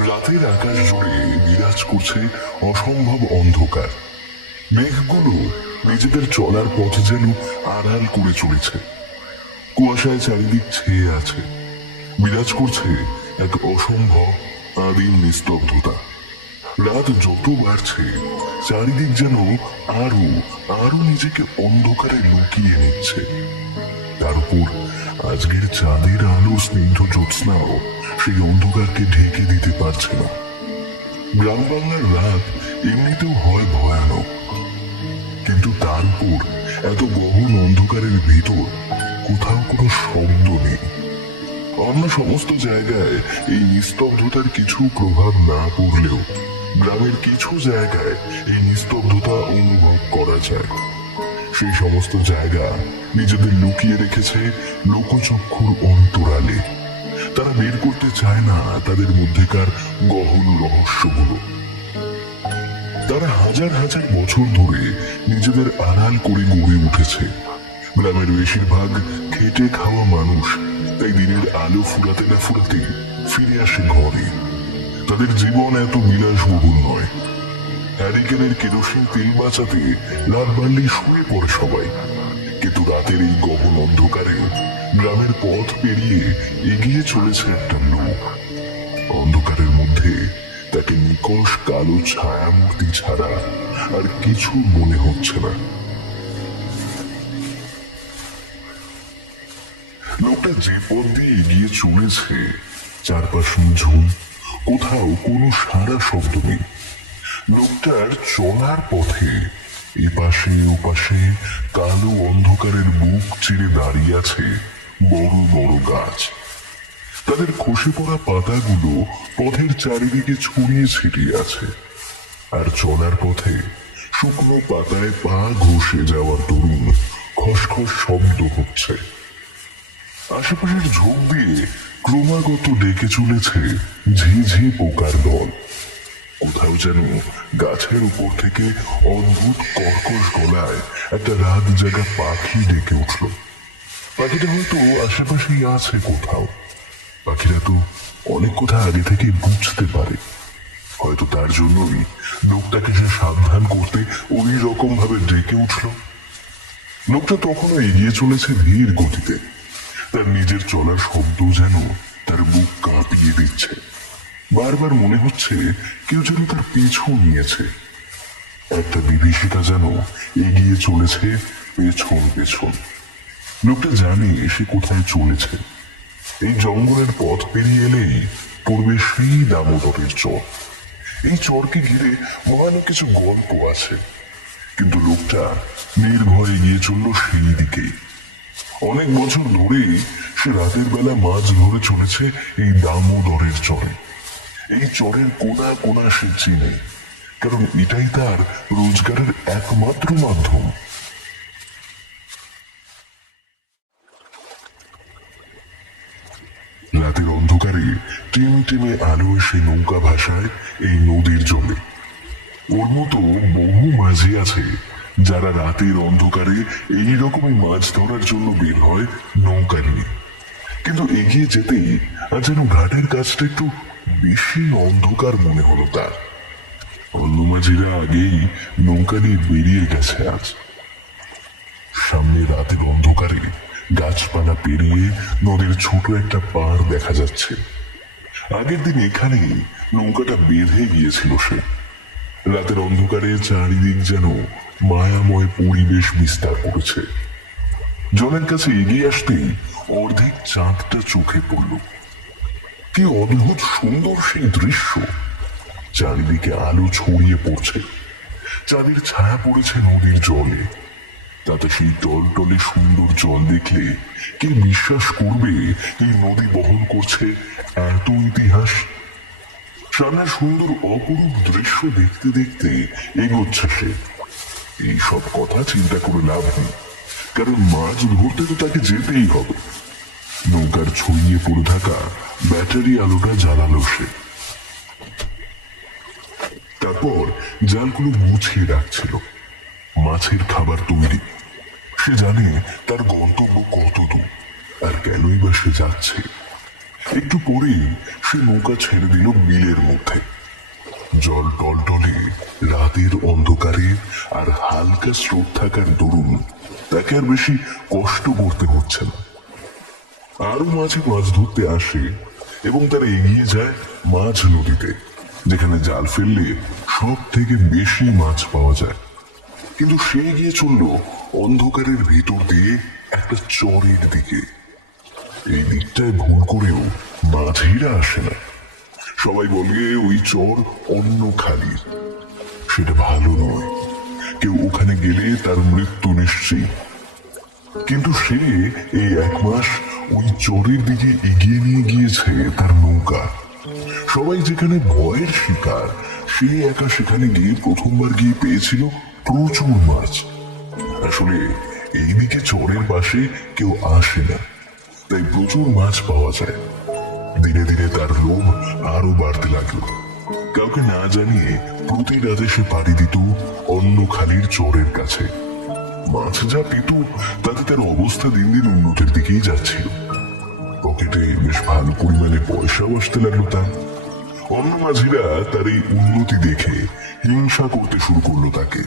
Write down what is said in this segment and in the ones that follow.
রাতের আকাশ জুড়ে বিরাজ করছে অসম্ভব অন্ধকার। মেঘগুলো নিজেদের চলার পথ যেন আড়াল করে চলেছে। কুয়াশায় চারিদিক ছেয়ে আছে। বিরাজ করছে এক অসম্ভব আদিম নিস্তব্ধতা। রাত যত বাড়ছে চারিদিক যেন আরো আরো নিজেকে অন্ধকারে লুকিয়ে নিচ্ছে। তার উপর আজকের চাঁদের আলো স্নিগ্ধ জ্যোৎস্নাও সেই অন্ধকারকে ঢেকে দিতে পারছে না। গ্রাম বাংলার রাত এমনিতেও হয় ভয়ানক, কিন্তু তার উপর এত গহন অন্ধকারের ভিতর কোথাও কোনো শব্দ নেই। অন্য সমস্ত জায়গায় এই নিস্তব্ধতার কিছু প্রভাব না পড়লেও গ্রামের কিছু জায়গায় এই নিস্তব্ধতা অনুভব করা যায়। সেই সমস্ত জায়গা নিজেদের লুকিয়ে রেখেছে লোকচক্ষুর অন্তরালে। তারা বের করতে চায় না তাদের মধ্যেকার গহন রহস্যগুলো। তারা হাজার হাজার বছর ধরে নিজেদের আড়াল করে গড়ে উঠেছে। গ্রামের বেশিরভাগ খেটে খাওয়া মানুষ তাই দিনের আলো ফুরাতে না ফুরাতে ফিরে আসে ঘরে। তাদের জীবন এত বিলাসবহুল নয়। হ্যারিকেনের কেরোসিন তেল বাঁচাতে রাত বাড়লেই শুয়ে পড়ে সবাই। কিন্তু রাতের এই গহন অন্ধকারে গ্রামের পথ পেরিয়ে এগিয়ে চলেছে একটা লোক। অন্ধকারের মধ্যে তাকে নিকষ কালো ছায়ামূর্তি ছাড়া আর কিছু মনে হচ্ছে না। লোকটা যে পথ দিয়ে এগিয়ে চলেছে চারপাশ নিঝুম, কোথাও কোনো সারা শব্দ নেই। লোকটার চলার পথে এপাশে ওপাশে কালো অন্ধকারের বুক চিরে দাঁড়িয়ে আছে বড় বড় গাছ। তাদের খসে পড়া পাতাগুলো পথের চারিদিকে ছড়িয়ে ছিটিয়ে আছে। আর চলার পথে শুকনো পাতায় পা ঘষে যাওয়ার দরুন খসখস শব্দ হচ্ছে। আশেপাশের ঝোপ দিয়ে ক্রমাগত ডেকে চলেছে ঝিঝি পোকার দল। কোথাও যেন গাছের উপর থেকে অদ্ভুত কর্কশ গলায় একটা রাত জাগা পাখি ডেকে উঠল। পাখিটা হয়তো আশেপাশেই আছে কোথাও। পাখিরা তো অনেক কথা আগে থেকে বুঝতে পারে। হয়তো তার জন্যই লোকটাকে সে সাবধান করতে ওই রকম ভাবে ডেকে উঠল। লোকটা তখনও এগিয়ে চলেছে ধীর গতিতে। তার নিজের চলার শব্দ যেন তার বুক কাঁপিয়ে দিচ্ছে। বারবার মনে হচ্ছে কেউ যেন তার পিছু নিয়েছে। একটা বিভীষিকা যেন এগিয়ে চলেছে পেছন পেছন। লোকটা জানে সে কোথায় চলেছে। এই জঙ্গলের পথ পেরিয়ে এলেই পড়বে সেই দামোদরের চর। এই চরকে ঘিরে ভয়ানক কিছু গল্প আছে, কিন্তু লোকটা নির্ভয়ে গিয়ে চলল সেই দিকেই। অনেক বছর ধরেই সে রাতের বেলা মাছ ধরে চলেছে এই দামোদরের চরে। এই চরের কোনা কোনা সে চিনে, কারণ এটাই তার রোজগারের একমাত্র মাধ্যম। রাতের অন্ধকারে টিমটিমে আলো এসে নৌকা ভাসায় এই নদীর জলে। ওর মতো বহু মাঝি আছে যারা রাতের অন্ধকারে এই রকমই মাছ ধরার জন্য বের হয় নৌকা নিয়ে। কিন্তু এগিয়ে যেতেই আর যেন ঘাটের কাজটা একটু বেশি অন্ধকার মনে হলো তার। অন্য মাঝিরা আগেই নৌকা নিয়ে বেরিয়ে গেছে আজ। সামনে রাতের অন্ধকারে গাছপালা পেরিয়ে নদীর ছোট একটা পাড় দেখা যাচ্ছে। আগের দিন এখানেই নৌকাটা বেঁধে গিয়েছিল সে। রাতের অন্ধকারে চারিদিক যেন মায়াময় পরিবেশ বিস্তার করেছে। জলের কাছে এগিয়ে আসতেই অর্ধেক চাঁদটা চোখে পড়ল। কি অদ্ভুত সুন্দর সেই দৃশ্য! চারিদিকে আলো ছড়িয়ে পড়ছে। চাঁদের ছায়া পড়েছে নদীর জলে। তাতে সেই টলটলে সুন্দর জল দেখলে কে বিশ্বাস করবে এই নদী বহন করছে এত ইতিহাস? সামনে সুন্দর অপরূপ দৃশ্য দেখতে দেখতে এগোচ্ছে সে। এইসব কথা চিন্তা করে লাভ নেই, কারণ মাছ ধরতে তো তাকে যেতেই হবে। নৌকার ছড়িয়ে পড়ে থাকা ব্যাটারি আলোটা জ্বালালো সে। তারপর জালগুলো মুছিয়ে রাখছিল। মাছের খাবার তৈরি। সে জানে তার গন্তব্য কত দূর আর কেনই বা সে যাচ্ছে। একটু পরেই সে নৌকা ছেড়ে দিল বিলের মধ্যে। জল টলটলে রাতের অন্ধকারে আর হালকা স্রোত থাকার দরুন তাকে আর বেশি কষ্ট করতে হচ্ছে না। আরো মাঝে মাছ ধরতে আসে এবং তারা এগিয়ে যায় মাছ নদীতে, যেখানে জাল ফেললে সব থেকে বেশি মাছ পাওয়া যায়। কিন্তু সে গিয়ে চলল অন্ধকারের ভিতর দিয়ে একটা চরের দিকে। এই দিকটায় ভুল করেও মাঝিরা আসে না। সবাই বলে ওই চর অন্য খালির। সেটা ভালো নয়, কেউ ওখানে গেলে তার মৃত্যু নিশ্চিত। কিন্তু সে এই 1 মাস ওই চরের দিকে এগিয়ে নিয়ে গিয়েছে তার নৌকা। সবাই যেখানে ভয়ের শিকার, সে একা সেখানে গিয়ে প্রথমবার গিয়ে পেয়েছিল প্রচুর মাছ। আসলে এইদিকে চরের পাশে কেউ আসে না, তাই প্রচুর মাছ পাওয়া যায়। ধীরে ধীরে তার লোভ আরো বাড়তে লাগলো। কাউকে না জানিয়ে প্রতি রাতে সে পাড়ি দিত অন্য খালির চরের কাছে। মাছ যা পেত তাতে তার অবস্থা দিন দিন উন্নতির দিকেই যাচ্ছিল। পকেটে বেশ ভালো পরিমাণে পয়সাও আসতে লাগলো তার। অন্য মাঝিরা তার এই উন্নতি দেখে হিংসা করতে শুরু করলো তাকে।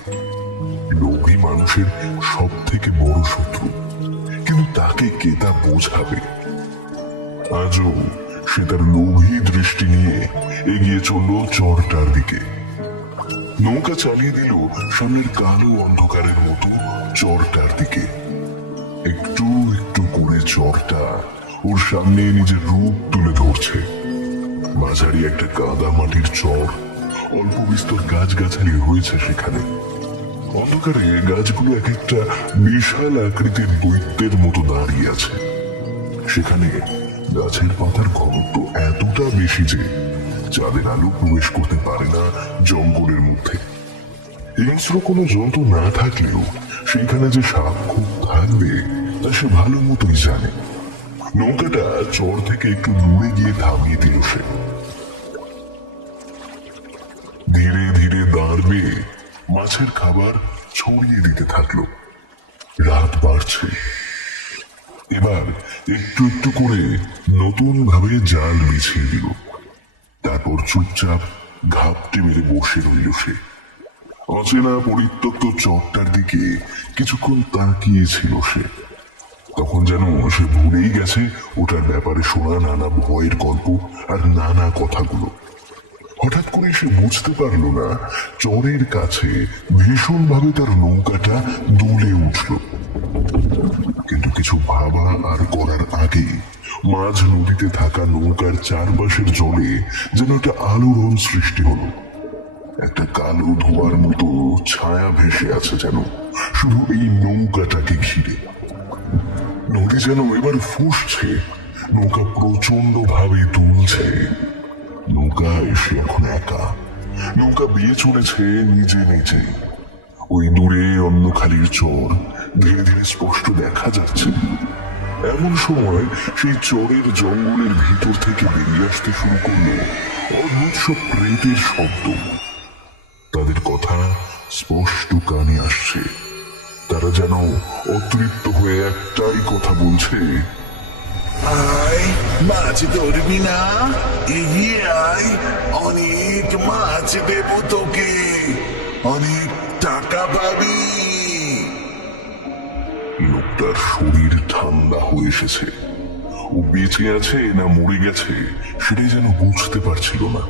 লোভী মানুষের সব থেকে বড় শত্রু, কিন্তু তাকে কে তা বোঝাবে? আজও সে তার লোভী দৃষ্টি নিয়ে এগিয়ে চলল চরটার দিকে। নৌকা চালিয়ে দিল সামনের কালো অন্ধকারের মতো চরটার দিকে। একটু একটু করে চরটা ওর সামনে নিজের রূপ তুলে ধরছে। মাঝারি একটা কাদা মাটির চর, অল্প বিস্তর গাছগাছালি হয়েছে সেখানে। অন্ধকারে গাছগুলো এক একটা বিশাল আকৃতির দৈত্যের মতো দাঁড়িয়ে আছে। সেখানে গাছের পাতার ঘনত্ব এতটা বেশি যে চাঁদের আলো প্রবেশ করতে পারে না জঙ্গলের মধ্যে। হিংস্র কোনো জন্তু না থাকলেও সেখানে যে সাপ খুব থাকবে তা সে ভালো মতোই জানে। নৌকাটা চর থেকে একটু দূরে গিয়ে থামিয়ে দিল সে। ধীরে ধীরে দাঁড় বেয়ে মাছের খাবার ছড়িয়ে দিতে থাকলো। রাত বাড়ছে। এবার একটু একটু করে নতুন ভাবে জাল বিছিয়ে দিল। তারপর চুপচাপ ঘাপটে মেরে বসে রইল সে। অচেনা পরিত্যক্ত চরটার দিকে কিছুক্ষণ তাকিয়েছিল সে। তখন যেন সে ভুলেই গেছে ওটার ব্যাপারে শোনা নানা ভয়ের গল্প আর নানা কথাগুলো। হঠাৎ করে সে বুঝতে পারলো না চরের কাছে ভীষণভাবে তার নৌকাটা দুলে উঠল। কিন্তু কিছু ভাবা আর করার আগে মাঝ নদীতে থাকা নৌকার চারপাশের জলে যেন একটা আলোড়ন সৃষ্টি হলো। একটা কালো ধোঁয়ার মতো ছায়া ভেসে আছে যেন শুধু এই নৌকাটাকে ঘিরে। নদী যেন এবার ফুঁসছে, নৌকা প্রচন্ড ভাবে দুলছে। নৌকা এসে এখন একা, নৌকা বিয়ে চলেছে নিজে নিজে। ওই দূরে অন্য খালির চর ধীরে ধীরে স্পষ্ট দেখা যাচ্ছে। এমন সময় সেই চরের জঙ্গলের ভিতর থেকে বেরিয়ে আসতে শুরু করলো অদ্ভুত সব প্রেতের শব্দ। তাদের কথা স্পষ্ট কানে আসছে। তারা যেন অতৃপ্ত হয়ে একটাই কথা বলছে, আয় মাছ ধরবি না? এগিয়ে আয়, অনেক মাছ দেব তোকে, অনেক টাকা পাবি। লোকটার শরীর ঠান্ডা হয়ে এসেছে। ও বেঁচে আছে না মরে গেছে সেটাই যেন বুঝতে পারছিল না।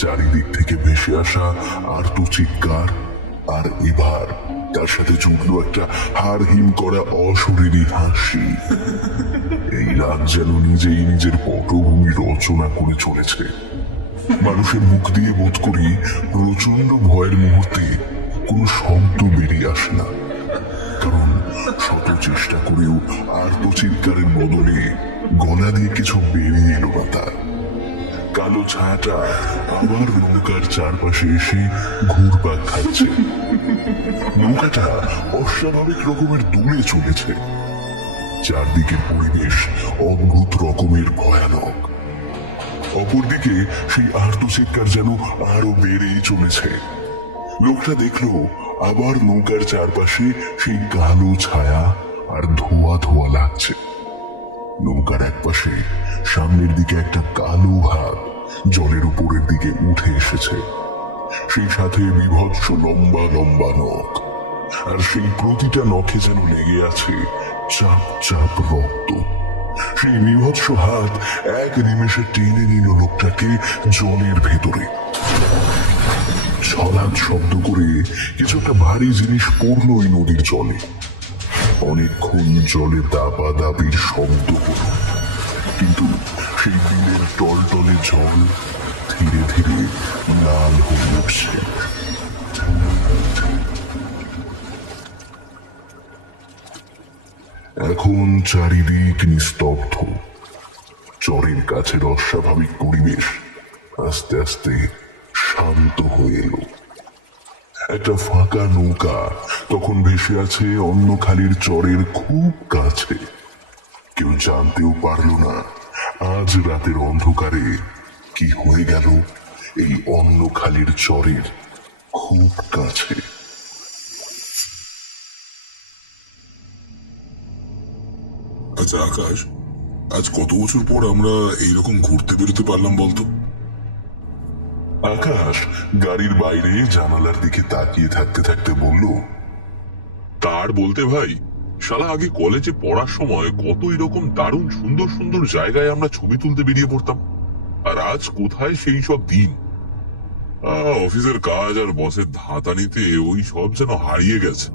চারিদিক থেকে ভেসে আসা আর্ত চিৎকার, আর এবার তার সাথে জুড়ল একটা হাড় হিম করা অশরীরী হাসি। এই রাত যেন নিজেই নিজের পটভূমি রচনা করে চলেছে। মানুষের মুখ দিয়ে বোধ করি প্রচন্ড ভয়ের মুহূর্তে কোনো শব্দ বেরিয়ে আসে না, কারণ শত চেষ্টা করেও আর্ত চিৎকারের বদলে গলা দিয়ে কিছু বেরিয়ে এলো না তার। কালো ছায়াটা আবার নৌকার চারপাশে এসে ঘুরপাক খাচ্ছে। নৌকাটা অস্বাভাবিক রকমের দূরে চলেছে। চারদিকের পরিবেশ অদ্ভুত রকমের ভয়ানক। অপরদিকে সেই আর্তচিৎকার যেন আরো বেড়েই চলেছে। লোকটা দেখলো আবার নৌকার চারপাশে সেই কালো ছায়া আর ধোয়া ধোয়া লাগছে। নৌকার একপাশে সামনের দিকে একটা কালো হাত জলের উপরের দিকে উঠে এসেছে, সেই সাথে বীভৎস লম্বা লম্বা নখ, আর সেই প্রতিটা নখে যেন লেগে আছে চাপ চাপ রক্ত। সেই বীভৎস হাত এক নিমেষে টেনে নিল লোকটাকে জলের ভেতরে। ছলাৎ শব্দ করে কিছু একটা ভারী জিনিস পড়ল ওই নদীর জলে। অনেকক্ষণ জলে দাপা দাপির শব্দ হলো, কিন্তু সেই বিলের টলটলে জল ধীরে ধীরে লাল হয়ে উঠছে। এখন চারিদিক নিস্তব্ধ। চরের কাছের অস্বাভাবিক পরিবেশ আস্তে আস্তে শান্ত হয়ে এলো। একটা ফাঁকা নৌকা তখন ভেসে আছে অন্যখালির চরের খুব কাছে। কেউ জানতেও পারল না আজ রাতের অন্ধকারে কি হয়ে গেল এই অন্যখালির চরের খুব কাছে। আচ্ছা আকাশ, আজ কত বছর পর আমরা এইরকম ঘুরতে বেরোতে পারলাম বলতো? আকাশ গাড়ির বাইরে জানালার দিকে তাকিয়ে থাকতে থাকতে বলল, তার বলতে ভাই, শালা আগে কলেজে পড়ার সময় কত এরকম দারুণ সুন্দর সুন্দর জায়গায় আমরা ছবি তুলতে বেরিয়ে পড়তাম, আর আজ কোথায় সেই সব দিন। অফিসের কাজ আর বসের ধাতানিতে ওই সব যেন হারিয়ে গেছে।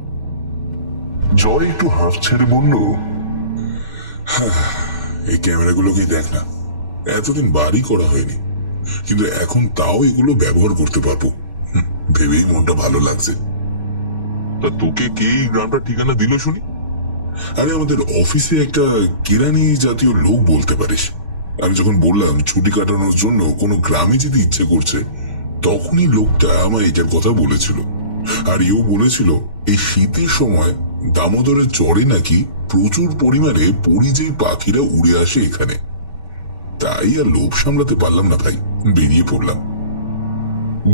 জয় একটু হাঁফ ছেড়ে বলল, এই ক্যামেরাগুলোকে দেখ না, এতদিন বাড়ি করা হয়নি, কিন্তু এখন তাও এগুলো ব্যবহার করতে পারবো। ভেবেই মনটা ভালো লাগছে। তা তোকে কে এই গ্রামটার ঠিকানা দিল শুনি? আরে আমাদের অফিসে একটা কেরানি জাতীয় লোক বলতে পারিস। আমি যখন বললাম ছুটি কাটানোর জন্য কোনো গ্রামে যেতে ইচ্ছে করছে, তখনই লোকটা আমায় এটার কথা বলেছিল। আর এও বলেছিল এই শীতের সময় দামোদরের চরে নাকি প্রচুর পরিমাণে পরিযায়ী পাখিরা উড়ে আসে এখানে। তাই আর লোভ সামলাতে পারলাম না ভাই, বেরিয়ে পড়লাম।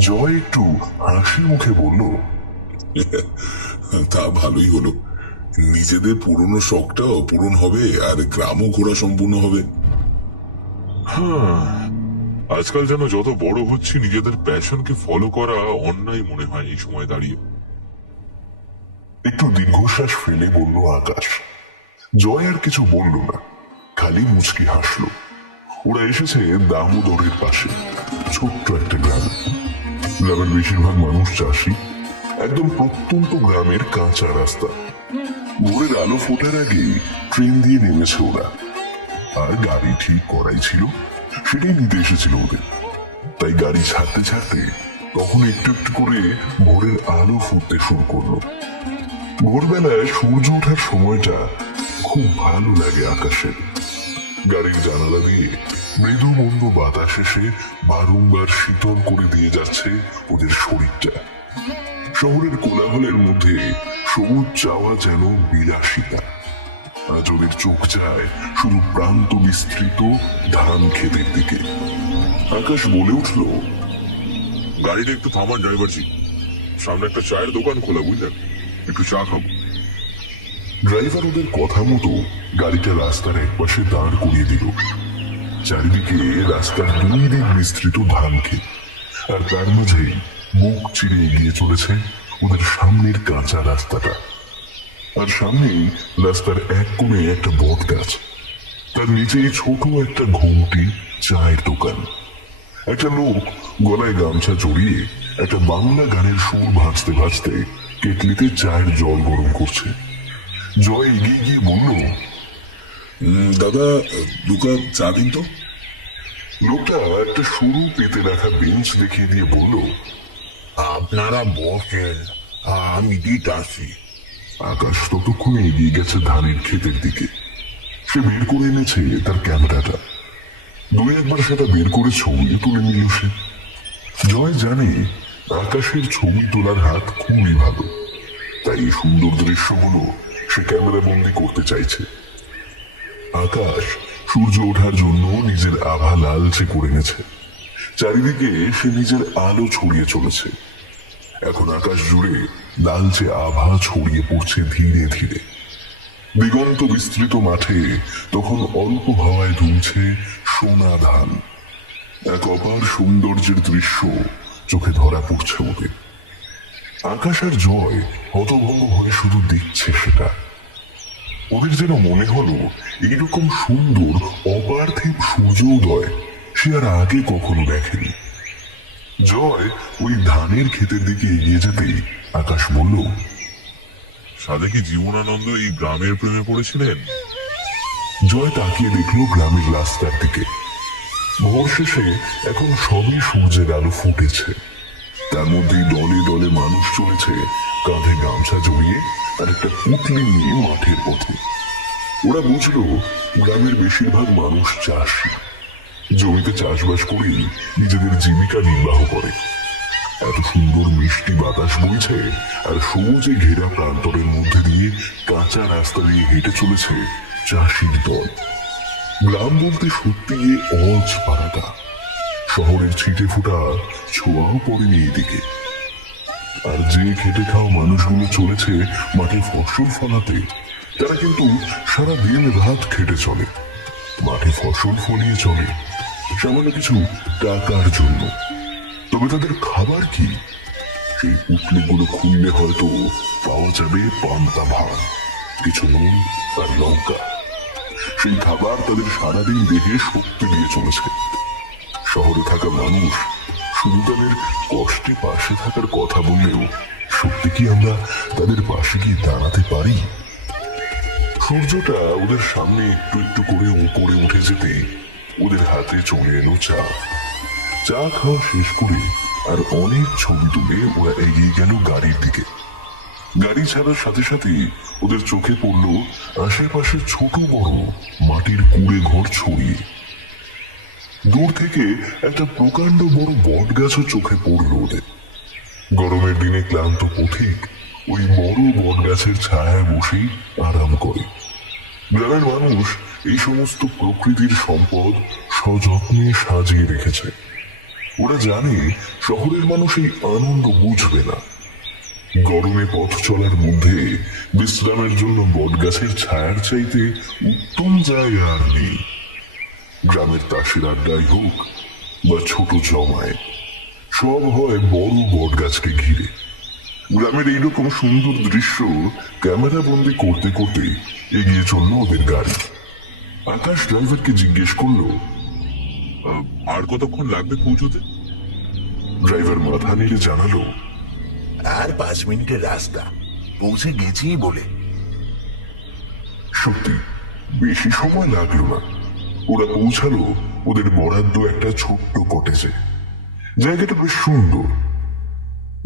জয় একটু হাসি মুখে বলল, তা ভালোই হলো, নিজেদের পুরনো শখটাও পূরণ হবে আর গ্রামও ঘোরা সম্পূর্ণ হবে। আজকাল যেন যত বড় হচ্ছি নিজেদের প্যাশনকে ফলো করা অন্যায় মনে হয় এই সময় দাঁড়িয়ে। একটু দীর্ঘশ্বাস ফেলে বলল আকাশ। জয় আর কিছু বলল না, খালি মুচকি হাসলো। ওরা এসেছে দামোদরের পাশে ছোট্ট একটা গ্রামে। গ্রামের বেশিরভাগ মানুষ চাষি। একদম প্রত্যন্ত গ্রামের কাঁচা রাস্তা। ভোরের আলো ফোটার আগেই ট্রেন দিয়ে নেমেছে ওরা, আর গাড়ি ঠিক করাই ছিল, সেটাই নিতে এসেছিল ওদের। তাই গাড়ি ছাড়তে ছাড়তে তখন একটু একটু করে ভোরের আলো ফুটতে শুরু করলো। ভোরবেলায় সূর্য ওঠার সময়টা খুব ভালো লাগে আকাশের। গাড়ির জানালা দিয়ে মৃদু মন্দ বাতাস এসে বারংবার শীতল করে দিয়ে যাচ্ছে ওদের শরীরটা। শহরের কোলাহলের মধ্যে সবুজ চাওয়া যেন বিলাসিতা। আজ ওদের চোখ যায় শুধু প্রান্ত বিস্তৃত ধান ক্ষেতের দিকে। আকাশ বলে উঠল, গাড়িটা একটু থামান ড্রাইভারজি, সামনে একটা চায়ের দোকান খোলা, বুঝলেন, একটু চা খাবো। ড্রাইভার ওদের কথা মতো গাড়িটা রাস্তার একপাশে দাঁড় করিয়ে দিল। চারিদিকে রাস্তার দুই দিক বিস্তৃত ধান ক্ষেত, আর তার মাঝেই মুখ চিরে এগিয়ে চলেছে ওদের সামনের কাঁচা রাস্তাটা। আর সামনেই রাস্তার এক কোণে একটা বট গাছ, তার নিচেই ছোট একটা ঘুমটি চায়ের দোকান। একটা লোক গলায় গামছা জড়িয়ে একটা বাংলা গানের সুর ভাজতে ভাজতে কেটলিতে চায়ের জল গরম করছে। জয় এগিয়ে গিয়ে বলল, দাদা, দু কাপ চা দিন তো। লোকটা একটা সরু পেতে রাখা বেঞ্চ দেখিয়ে দিয়ে বলল, আপনারা বসেন, আমি দিতাছি। আকাশ ততক্ষণে এগিয়ে গেছে ধানের ক্ষেতের দিকে। সে বের করে এনেছে তার ক্যামেরাটা। দুই একবার সেটা বের করে ছবি তুলে নিল সে। জয় জানে আকাশের ছবি তোলার হাত খুবই ভালো, তাই এই সুন্দর দৃশ্যগুলো সে ক্যামেরা বন্দি করতে চাইছে। আকাশ সূর্য ওঠার জন্য নিজের আভা লালচে করে এনেছে। চারিদিকে সে নিজের আলো ছড়িয়ে চলেছে। এখন আকাশ জুড়ে লালচে আভা ছড়িয়ে পড়ছে ধীরে ধীরে। দিগন্ত বিস্তৃত মাঠে তখন অল্প হাওয়ায় দুলছে সোনা ধান। এক অপার সৌন্দর্যের দৃশ্য চোখে ধরা পড়ছে ওদের। আকাশ আর জয় হতভম্ব হয়ে শুধু দেখছে সেটা। ওদের যেন মনে হলো এইরকম সুন্দর অপার্থিব সূর্যোদয় সে আর আগে কখনো দেখেনি। জয় ওই ধানের ক্ষেতের দিকে এগিয়ে যেতেই আকাশ বলল, সাদে কি জীবনানন্দ এই গ্রামের প্রেমে পড়েছিলেন? জয় তাকিয়ে দেখলো গ্রামের রাস্তার দিকে। ভোর শেষে এখন সবই সূর্যের আলো ফুটেছে। তার মধ্যেই দলে দলে মানুষ চলেছে কাঁধে গামছা জড়িয়ে আর একটা পুটলি নিয়ে মাঠের পথে। ওরা বুঝলো গ্রামের বেশিরভাগ মানুষ চাষী, জমিতে চাষবাস করেই নিজেদের জীবিকা নির্বাহ করে। এত সুন্দর মিষ্টি বাতাস বইছে আর সবুজে ঘেরা প্রান্তরের মধ্যে দিয়ে কাঁচা রাস্তা দিয়ে হেঁটে চলেছে চাষির দল। গ্রাম বলতে সত্যি এ অজ পাড়াটা। শহরের ছিটে ফোটা ছোঁয়াও পড়েনি এদিকে। আর যে খেটে খাওয়া মানুষগুলো চলেছে মাঠে ফসল ফলাতে, তারা কিন্তু সারা দিন রাত খেটে চলে, মাঠে ফসল ফলিয়ে চলে সামান্য কিছু টাকার জন্য। তবে তাদের খাবার কি? সেই পুটলিগুলো খুললে হয়তো পাওয়া যাবে পান্তা ভাত, কিছু নুন আর লঙ্কা। সেই খাবার তাদের সারাদিন দেহে শক্তি দিয়ে চলেছে। শহরে থাকা মানুষ শুধু তাদের কষ্টে পাশে থাকার কথা বললেও সত্যি কি আমরা তাদের পাশে গিয়ে দাঁড়াতে পারি? সূর্যটা ওদের সামনে একটু একটু করে উপরে উঠে যেতে ওদের হাতে চলে এলো চা। চা খাওয়া শেষ করে আর অনেক ছবি তুলে ওরা এগিয়ে গেল গাড়ির দিকে। গাড়ি ছাড়ার সাথে সাথে ওদের চোখে পড়লো আশেপাশে ছোট বড় মাটির কুড়ে ঘর ছড়িয়ে। দূর থেকে একটা প্রকাণ্ড বড় বট গাছও চোখে পড়লো ওদের। গরমের দিনে ক্লান্ত পথিক ওই বড় বট গাছের ছায়ায় বসেই আরাম করে। গ্রামের মানুষ এই সমস্ত প্রকৃতির সম্পদ সযত্নে সাজিয়ে রেখেছে। ওরা জানে শহরের মানুষ এই আনন্দ বুঝবে না। গরমে পথ চলার মধ্যে বিশ্রামের জন্য বটগাছের ছায়ার চাইতে উত্তম জায়গা আর নেই। গ্রামের তাসের আড্ডাই হোক বা ছোট জমায়, সব হয় বড় বটগাছকে ঘিরে। গ্রামের এইরকম সুন্দর দৃশ্য ক্যামেরা বন্দি করতে করতে এগিয়ে চলল ওদের গাড়ি। আকাশ ড্রাইভারকে জিজ্ঞেস করলো, আর কতক্ষণ লাগবে পৌঁছতে? ড্রাইভার মাথা নেড়ে জানালো, আর 5 মিনিটের রাস্তা, পৌঁছে গেছি বলে। সত্যি বেশি সময় লাগলো না। ওরা পৌঁছালো ওদের বরাদ্দ একটা ছোট্ট কটেজে। জায়গাটা বেশ সুন্দর।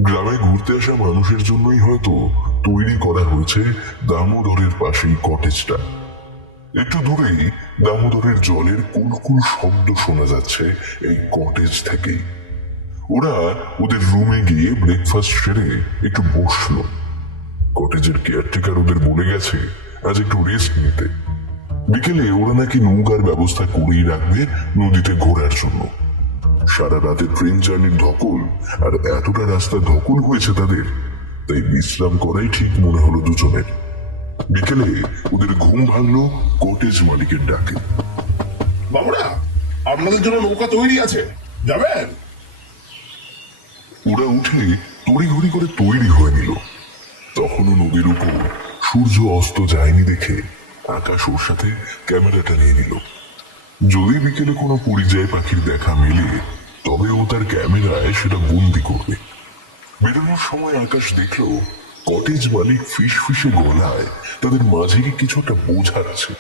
গ্রামে ঘুরতে আসা মানুষের জন্যই হয়তো তৈরি করা হয়েছে দামোদরের পাশেই কটেজটা। একটু দূরেই দামোদরের জলের কুলকুল শব্দ শোনা যাচ্ছে এই কটেজ থেকেই। ওরা ওদের রুমে গিয়ে ব্রেকফাস্ট সেরে একটু বসলো। কটেজের কেয়ারটেকার ওদের বলে গেছে আজ একটু রেস্ট নিতে। বিকেলে ওরা নাকি নৌকার ব্যবস্থা করেই রাখবে নদীতে ঘোরার জন্য। সারা রাতে ট্রেন জার্নির ধকল আর এতটা রাস্তা ধকল হয়েছে তাদের, তাই বিশ্রাম করাই ঠিক মনে হলো দুজনের। বিকেলে ওদের ঘুম ভাঙলো কটেজ মালিকের ডাকে। বাবুরা, আপনাদের জন্য নৌকা তৈরি আছে, যাবেন? ওরা উঠে তড়িঘড়ি করে তৈরি হয়ে নিল। তখনও নদীর উপর সূর্য অস্ত যায়নি দেখে আকাশ ওর সাথে ক্যামেরাটা নিয়ে নিল। যদি বিকেলে কোনো পরিযায়ী পাখির দেখা মেলে তবে ও তার ক্যামেরায় সেটা বন্দি করবে। বেরোনোর সময় আকাশ দেখলো কটেজ মালিক ফিসফিসে গলায় তাদের মাঝে কি কিছু একটা বোঝাচ্ছে।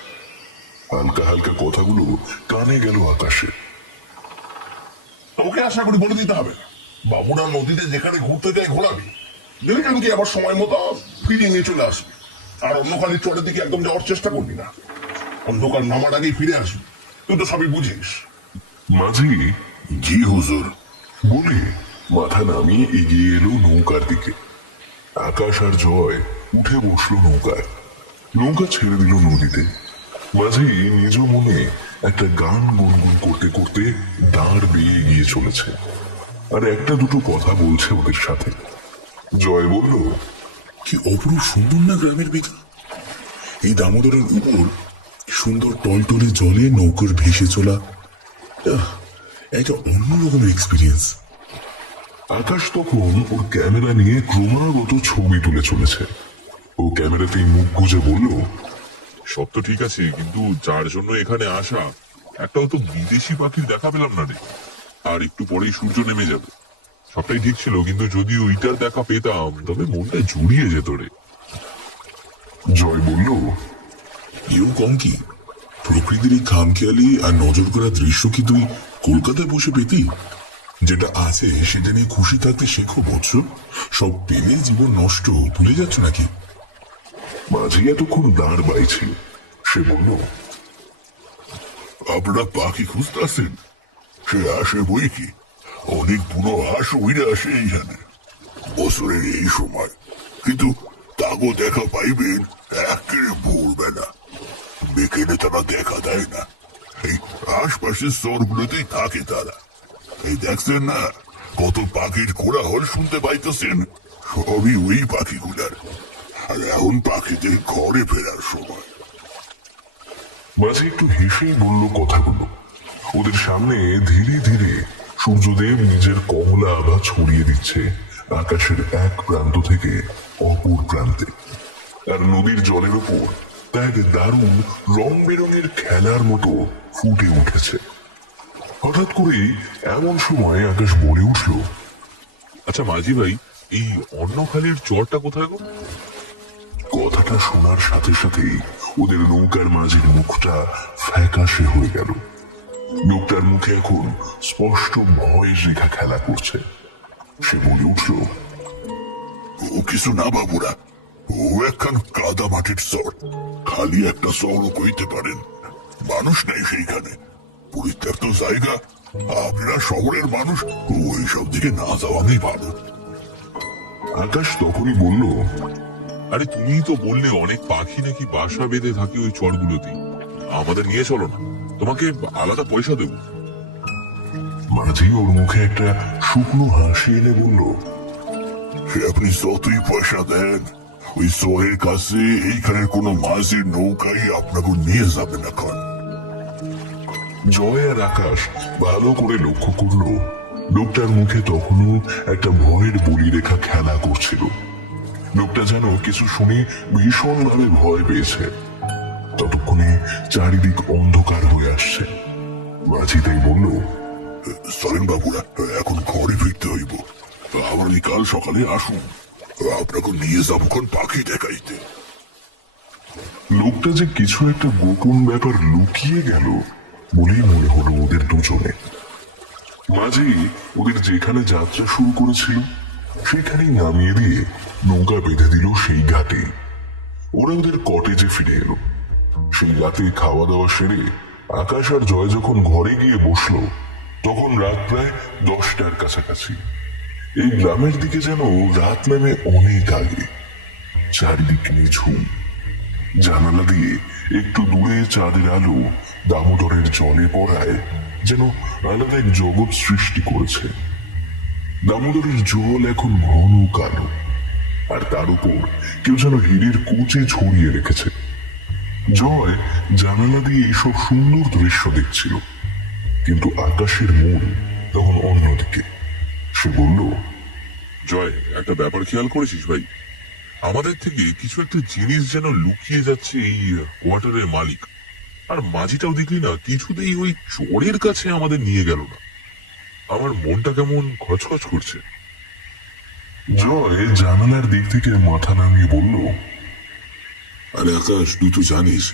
হালকা হালকা কথাগুলো কানে গেল আকাশে। তোকে আশা করি বলে দিতে হবে না। বাবুরা নদীতে যেখানে ঘুরতে যায় ঘোরাবি, যেখান কি আবার সময় মতো ফিরে নিয়ে চলে আসবি। আর অন্যখানে চরের দিকে একদম যাওয়ার চেষ্টা করবি না। অন্ধকার নামার আগেই ফিরে আসবি, তুই তো সবই বুঝিস। মাঝি জি হুজুর। বলে মাথা নামিয়ে এগিয়ে এলো নৌকার দিকে। আকাশ আর জয় উঠে বসলো নৌকায়। নৌকা ছেড়ে দিল নদীতে। মাঝি নিজ মনে একটা গান গুনগুন করতে করতে দাঁড় বেয়ে এগিয়ে চলেছে আর একটা দুটো কথা বলছে ওদের সাথে। জয় বলল, কি অপরূপ সুন্দর না গ্রামের বিধা। এই দামোদরের উপর সুন্দর টলটলে জলে নৌকোর ভেসে চলা একটা অন্যরকম এক্সপিরিয়েন্স। আকাশ তখন ওর ক্যামেরা নিয়ে ক্রমাগত ছবি তুলে চলেছে। ও ক্যামেরাতেই মুখ গুজে বলল, সব তো ঠিক আছে, কিন্তু যার জন্য এখানে আসা একটাও তো বিদেশি পাখির দেখা পেলাম না রে। আর একটু পরেই সূর্য নেমে যাবে। সবটাই ঠিক ছিল, কিন্তু যদি ওইটার দেখা পেতাম তবে মনটা জুড়িয়ে যেত রে। জয় বলল, এও কম কি, প্রকৃতির এই খামখেয়ালি আর নজর করা দৃশ্য কি তুই কলকাতায় বসে পেতি? যেটা আছে সেটা নিয়ে খুশি থাকতে শেখো বৎস। সব পেলে জীবন নষ্ট ভুলে যাচ্ছ নাকি? মাঝি এতক্ষণ দাঁড় বাইছিল। সে বলল, আপনারা পাখি খুঁজতে আসেন? সে আসে বই কি, অনেক বুড়ো হাঁস উইরে আসে এইখানে বছরের এই সময়, কিন্তু তাগো দেখা পাইবেন একেবারে ভুলবে না। বিকেলে তারা দেখা দেয় না, এই আশপাশের শহরগুলোতেই থাকে তারা। এই দেখছেন না কত পাখির কোলাহল শুনতে পাইতেছেন, সবই ওই পাখিগুলার। আর এখন পাখিদের ঘরে ফেরার সময়। মাঝি একটু হেসেই বলল কথাগুলো। ওদের সামনে ধীরে ধীরে সূর্যদেব নিজের কমলা আভা ছড়িয়ে দিচ্ছে আকাশের এক প্রান্ত থেকে অপর প্রান্তে, আর নদীর জলের উপর তা এক দারুণ রং বেরঙের খেলার মতো ফুটে উঠেছে। হঠাৎ করেই এমন সময় আকাশ বলে উঠল, আচ্ছা মাঝি ভাই, এই অন্নখালির চরটা কোথায় গো? কথাটা শোনার সাথে সাথেই ওদের নৌকার মাঝির মুখটা ফ্যাকাশে হয়ে গেল। লোকটার মুখে এখন স্পষ্ট ভয়ের রেখা খেলা করছে। সে বলে উঠল, ও কিছু না বাবুরা, ও একখান কাদা মাটির চর, খালি একটা চরও কইতে পারেন। মানুষ নেই সেইখানে, পরিত্যক্ত জায়গা। আপনারা শহরের মানুষ, ওই সব দিকে না যাওয়াই ভালো। আকাশ তখনই বলল, আরে তুমিই তো বললে অনেক পাখি নাকি বাসা বেঁধে থাকে ওই চরগুলোতে। আমাদের নিয়ে চলো না, তোমাকে আলাদা পয়সা দেবো। মাঝি ওর মুখে একটা শুকনো হাসি এনে বলল, আপনি যতই পয়সা দেন, ওই চরের কাছে এইখানের কোনো মাঝির নৌকাই আপনাকে নিয়ে যাবে না। এখন জয় আর আকাশ ভালো করে লক্ষ্য করল লোকটার মুখে তখনও একটা ভয়ের বলি রেখা খেলা করছিল। লোকটা যেন কিছু শুনে ভীষণভাবে ভয় পেয়েছে। ততক্ষণে চারিদিক অন্ধকার হয়ে আসছে। মাঝি তাই বলল, চলেন বাবুরা, এখন ঘরে ফিরতে হইব। আবার কাল সকালে আসুন, আপনাকে নিয়ে যাবো কোন পাখি দেখাইতে। লোকটা যে কিছু একটা গোপন ব্যাপার লুকিয়ে গেল বলেই মনে হলো ওদের দুজনে। মাঝি ওদের যেখানে যাত্রা শুরু করেছিল সেখানেই নামিয়ে দিয়ে নৌকা বেঁধে দিল সেই ঘাটে। ওরা ওদের কটেজে ফিরে এলো। সেই রাতে খাওয়া দাওয়া সেরে আকাশ আর জয় যখন ঘরে গিয়ে বসলো তখন রাত প্রায় 10টার কাছাকাছি। এই গ্রামের দিকে যেন রাত নামে অনেক আগে। চারিদিক নিঝুম। জানালা দিয়ে একটু দূরে চাঁদের আলো দামোদরের জলে পড়ায় যেন আলাদা এক জগৎ সৃষ্টি করেছে। দামোদরের জল এখন ঘন কালো, আর তার উপর কেউ যেন হীরের কুচে ছড়িয়ে রেখেছে। জয় জানালা দিয়ে এসব সুন্দর দৃশ্য দেখছিল, কিন্তু আকাশের মন তখন অন্যদিকে। সে বলল, জয়, একটা ব্যাপার খেয়াল করেছিস ভাই? আমাদের থেকে কিছু একটা জিনিস যেন লুকিয়ে যাচ্ছে এই কোয়ার্টারের মালিক। আর মাঝিটাও দেখলি না কিছুতেই ওই চোরের কাছে আমাদের নিয়ে গেল না। আমার মনটা কেমন খচখচ করছে। জয় জানালার দিক থেকে মাথা নামিয়ে বলল, আরে আকাশ, তুই তো জানিস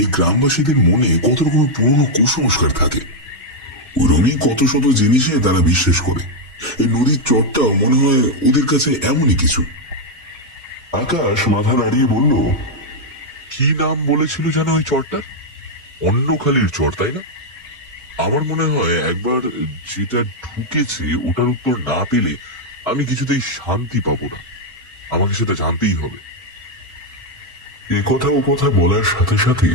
এই গ্রামবাসীদের মনে কত রকমের পুরনো কুসংস্কার থাকে। ওরমই কত শত জিনিসে তারা বিশ্বাস করে। এই নদীর চরটাও মনে হয় ওদের কাছে এমনই কিছু। আকাশ মাথা নাড়িয়ে বলল, কি নাম বলেছিল যেন ওই চরটার? অন্নখালির চর, তাই না? আমার মনে হয় একবার যেটা ঢুকেছে ওটার উত্তর না পেলে আমি কিছুতেই শান্তি পাবো না। আমাকে সেটা জানতেই হবে। এ কথা ও কথা বলার সাথে সাথে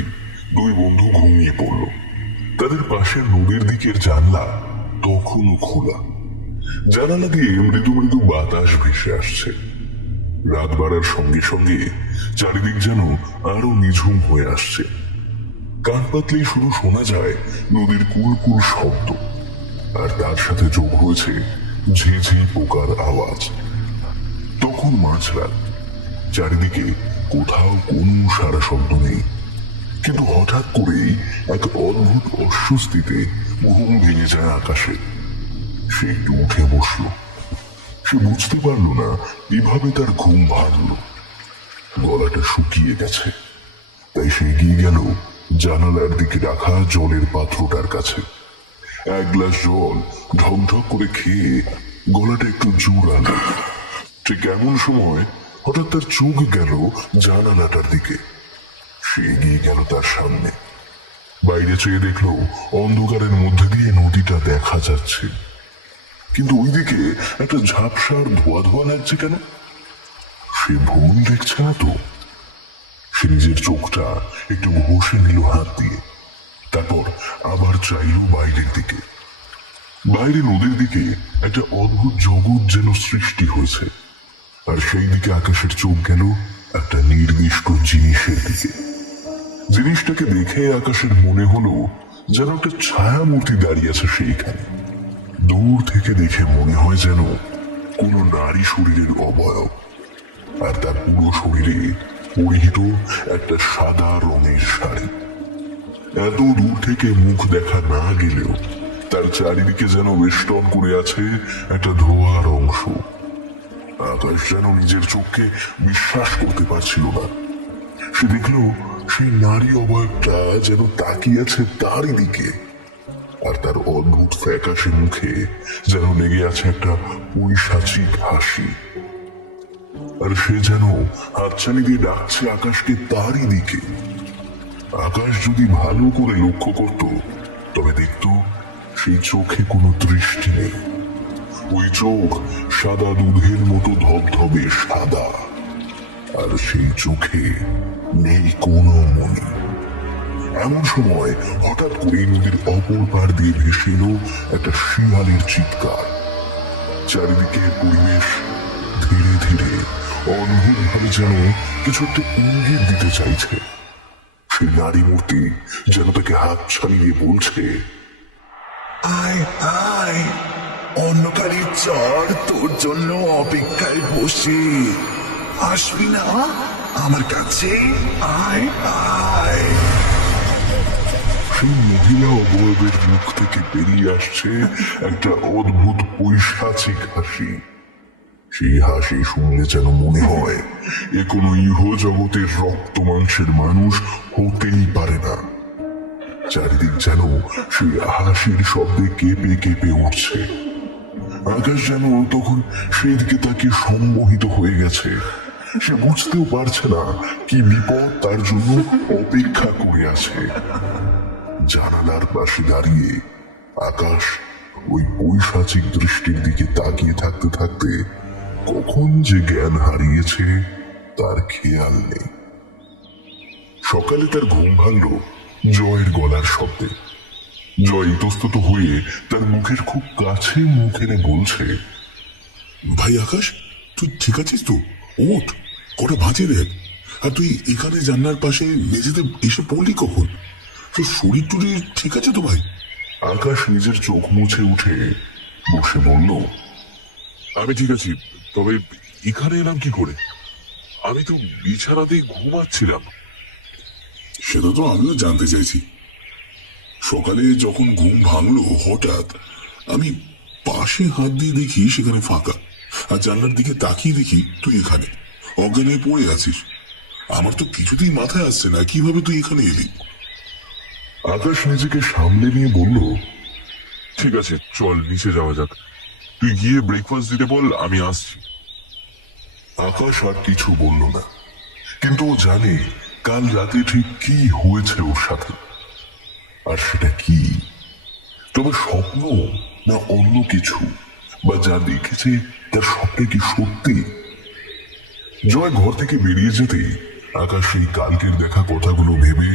দুই বন্ধু ঘুমিয়ে পড়ল। তাদের পাশের নদীর দিকের জানলা তখনও খোলা। জানালা দিয়ে মৃদু মৃদু বাতাস ভেসে আসছে। রাত বাড়ার সঙ্গে সঙ্গে চারিদিক যেন আরো নিঝুম হয়ে আসছে। কান পাতলেই শুরু শোনা যায় নদীর কুলকুল শব্দ, আর তার সাথে যোগ হয়েছে ঝিঝি পোকার আওয়াজ। তখন মাঝরাত, চারিদিকে কোথাও কোনো সারা শব্দ নেই, কিন্তু হঠাৎ করেই এক অদ্ভুত অস্বস্তিতে ঘুম ভেঙে যায় আকাশে। সে একটু উঠে বসল। সে বুঝতে পারল না এভাবে তার ঘুম ভাঙল। গলাটা শুকিয়ে গেছে, তাই সে এগিয়ে গেল জানালার দিকে রাখা জলের পাত্রটার কাছে। এক গ্লাস জল ঢকঢক করে খেয়ে গলাটা একটু জোরালো। ঠিক এমন সময় হঠাৎ তার চোখ গেল জানালাটার দিকে। সে এগিয়ে গেল তার সামনে। বাইরে চেয়ে দেখলো অন্ধকারের মধ্যে দিয়ে নদীটা দেখা যাচ্ছে, কিন্তু ওইদিকে একটা ঝাপসার ধোয়া ধোয়া লাগছে কেন? সে ভুল দেখছে না তো? সে নিজের চোখটা একটু ঘষে নিল হাত দিয়ে, তারপর আবার চাইল বাইরের দিকে। বাইরে নদীর দিকে একটা অদ্ভুত জগৎ যেন সৃষ্টি হয়েছে, আর সেই দিকে আকাশের চোখ গেল একটা নির্দিষ্ট জিনিসের দিকে। জিনিসটাকে দেখে আকাশের মনে হলো যেন একটা ছায়া মূর্তি দাঁড়িয়ে আছে সেইখানে। দূর থেকে দেখে মনে হয় যেন কোনো নারী শরীরের অবয়ব, আর তার পুরো শরীরে পরিহিত একটা সাদা রঙের শাড়ি। এত দূর থেকে মুখ দেখা না গেলেও তার চারিদিকে যেন বেষ্টন করে আছে একটা ধোঁয়ার অংশ। আকাশ যেন নিজের চোখকে বিশ্বাস করতে পারছিল না। সে দেখল সেই নারী অবয়বটা যেন তাকিয়ে আছে তারই দিকে, আর তার অদ্ভুত ফ্যাকাশে মুখে যেন লেগে আছে একটা পৈশাচিক হাসি। আর সে যেন হাতছানি দিয়ে ডাকছে আকাশকে তারই দিকে। আকাশ যদি ভালো করে লক্ষ্য করত, তবে দেখত সেই চোখে কোনো দৃষ্টি নেই। ওই চোখ সাদা দুধের মতো ধবধবে সাদা, আর সেই চোখে নেই কোনো মনি। এমন সময় হঠাৎ করে নদীর অপর পার দিয়ে ভেসে এলো একটা শিয়ালের চিৎকার। চারিদিকে পরিবেশ ধীরে ধীরে অদ্ভুত ভাবে যেন কিছু একটা ইঙ্গিত দিতে চাইছে। সেই নারী মূর্তি যেন তাকে হাত ছাড়িয়ে বলছে, আয় আয়, অন্যকারীর চর তোর জন্য অপেক্ষায় বসে, আসবি না আমার কাছে? আয় আয়। সেই মহিলা অবয়বের মুখ থেকে বেরিয়ে আসছে একটা অদ্ভুত পৈশাচিক হাসি। সেই হাসি শুনলে যেন মনে হয় এ কোনো ইহ জগতের রক্ত মাংসের মানুষ হতেই পারে না। চারিদিক যেন সেই হাসির শব্দে কেঁপে কেঁপে উঠছে। আকাশ যেন তখন সেই দিকে তাকে সম্মোহিত হয়ে গেছে। সে বুঝতেও পারছে না কি বিপদ তার জন্য অপেক্ষা করে আছে। জানালার পাশে দাঁড়িয়ে আকাশ ওই পৈশাচিক দৃষ্টির দিকে তাকিয়ে থাকতে থাকতে কখন যে জ্ঞান হারিয়েছে তার খেয়াল নেই। সকালে তার ঘুম ভাঙল জয়ের গলার শব্দে। জয় ইতস্তত হয়ে তার মুখের খুব কাছে মুখ এনে বলছে, ভাই আকাশ, তুই ঠিক আছিস তো? ওঠ, কটা বাজে দেখ। আর তুই এখানে জান্নার পাশে মেঝেতে এসে পড়লি কখন? তোর শরীর টরীর ঠিক আছে তো ভাই? আকাশ নিজের চোখ মুছে উঠে বসে বলল, আমি ঠিক আছি, তবে এখানে এলাম কি করে? আমি তো বিছানাতেই ঘুমাচ্ছিলাম। সেটা তো আমিও জানতে চাইছি। সকালে যখন ঘুম ভাঙলো হঠাৎ আমি পাশে হাত দিয়ে দেখি সেখানে ফাঁকা, আর জানলার দিকে তাকিয়ে দেখি তুই এখানে অজ্ঞান হয়ে পড়ে আছিস। আমার তো কিছুতেই মাথায় আসছে না কিভাবে তুই এখানে এলি। আকাশ নিজেকে সামলে নিয়ে বলল, ঠিক আছে, চল নিচে যাওয়া যাক। তুই গিয়ে ব্রেকফাস্ট দিতে বল, আমি আসছি। আকাশ আর কিছু বলল না, কিন্তু ও জানে কাল রাতে ঠিক কি হয়েছে ওর সাথে। আর সেটা কি? তবে স্বপ্ন না অন্য কিছু, বা যা দেখেছে তার সবটাই কি সত্যি? জয় ঘর থেকে বেরিয়ে যেতে আকাশ সেই কালকের দেখা কথাগুলো ভেবে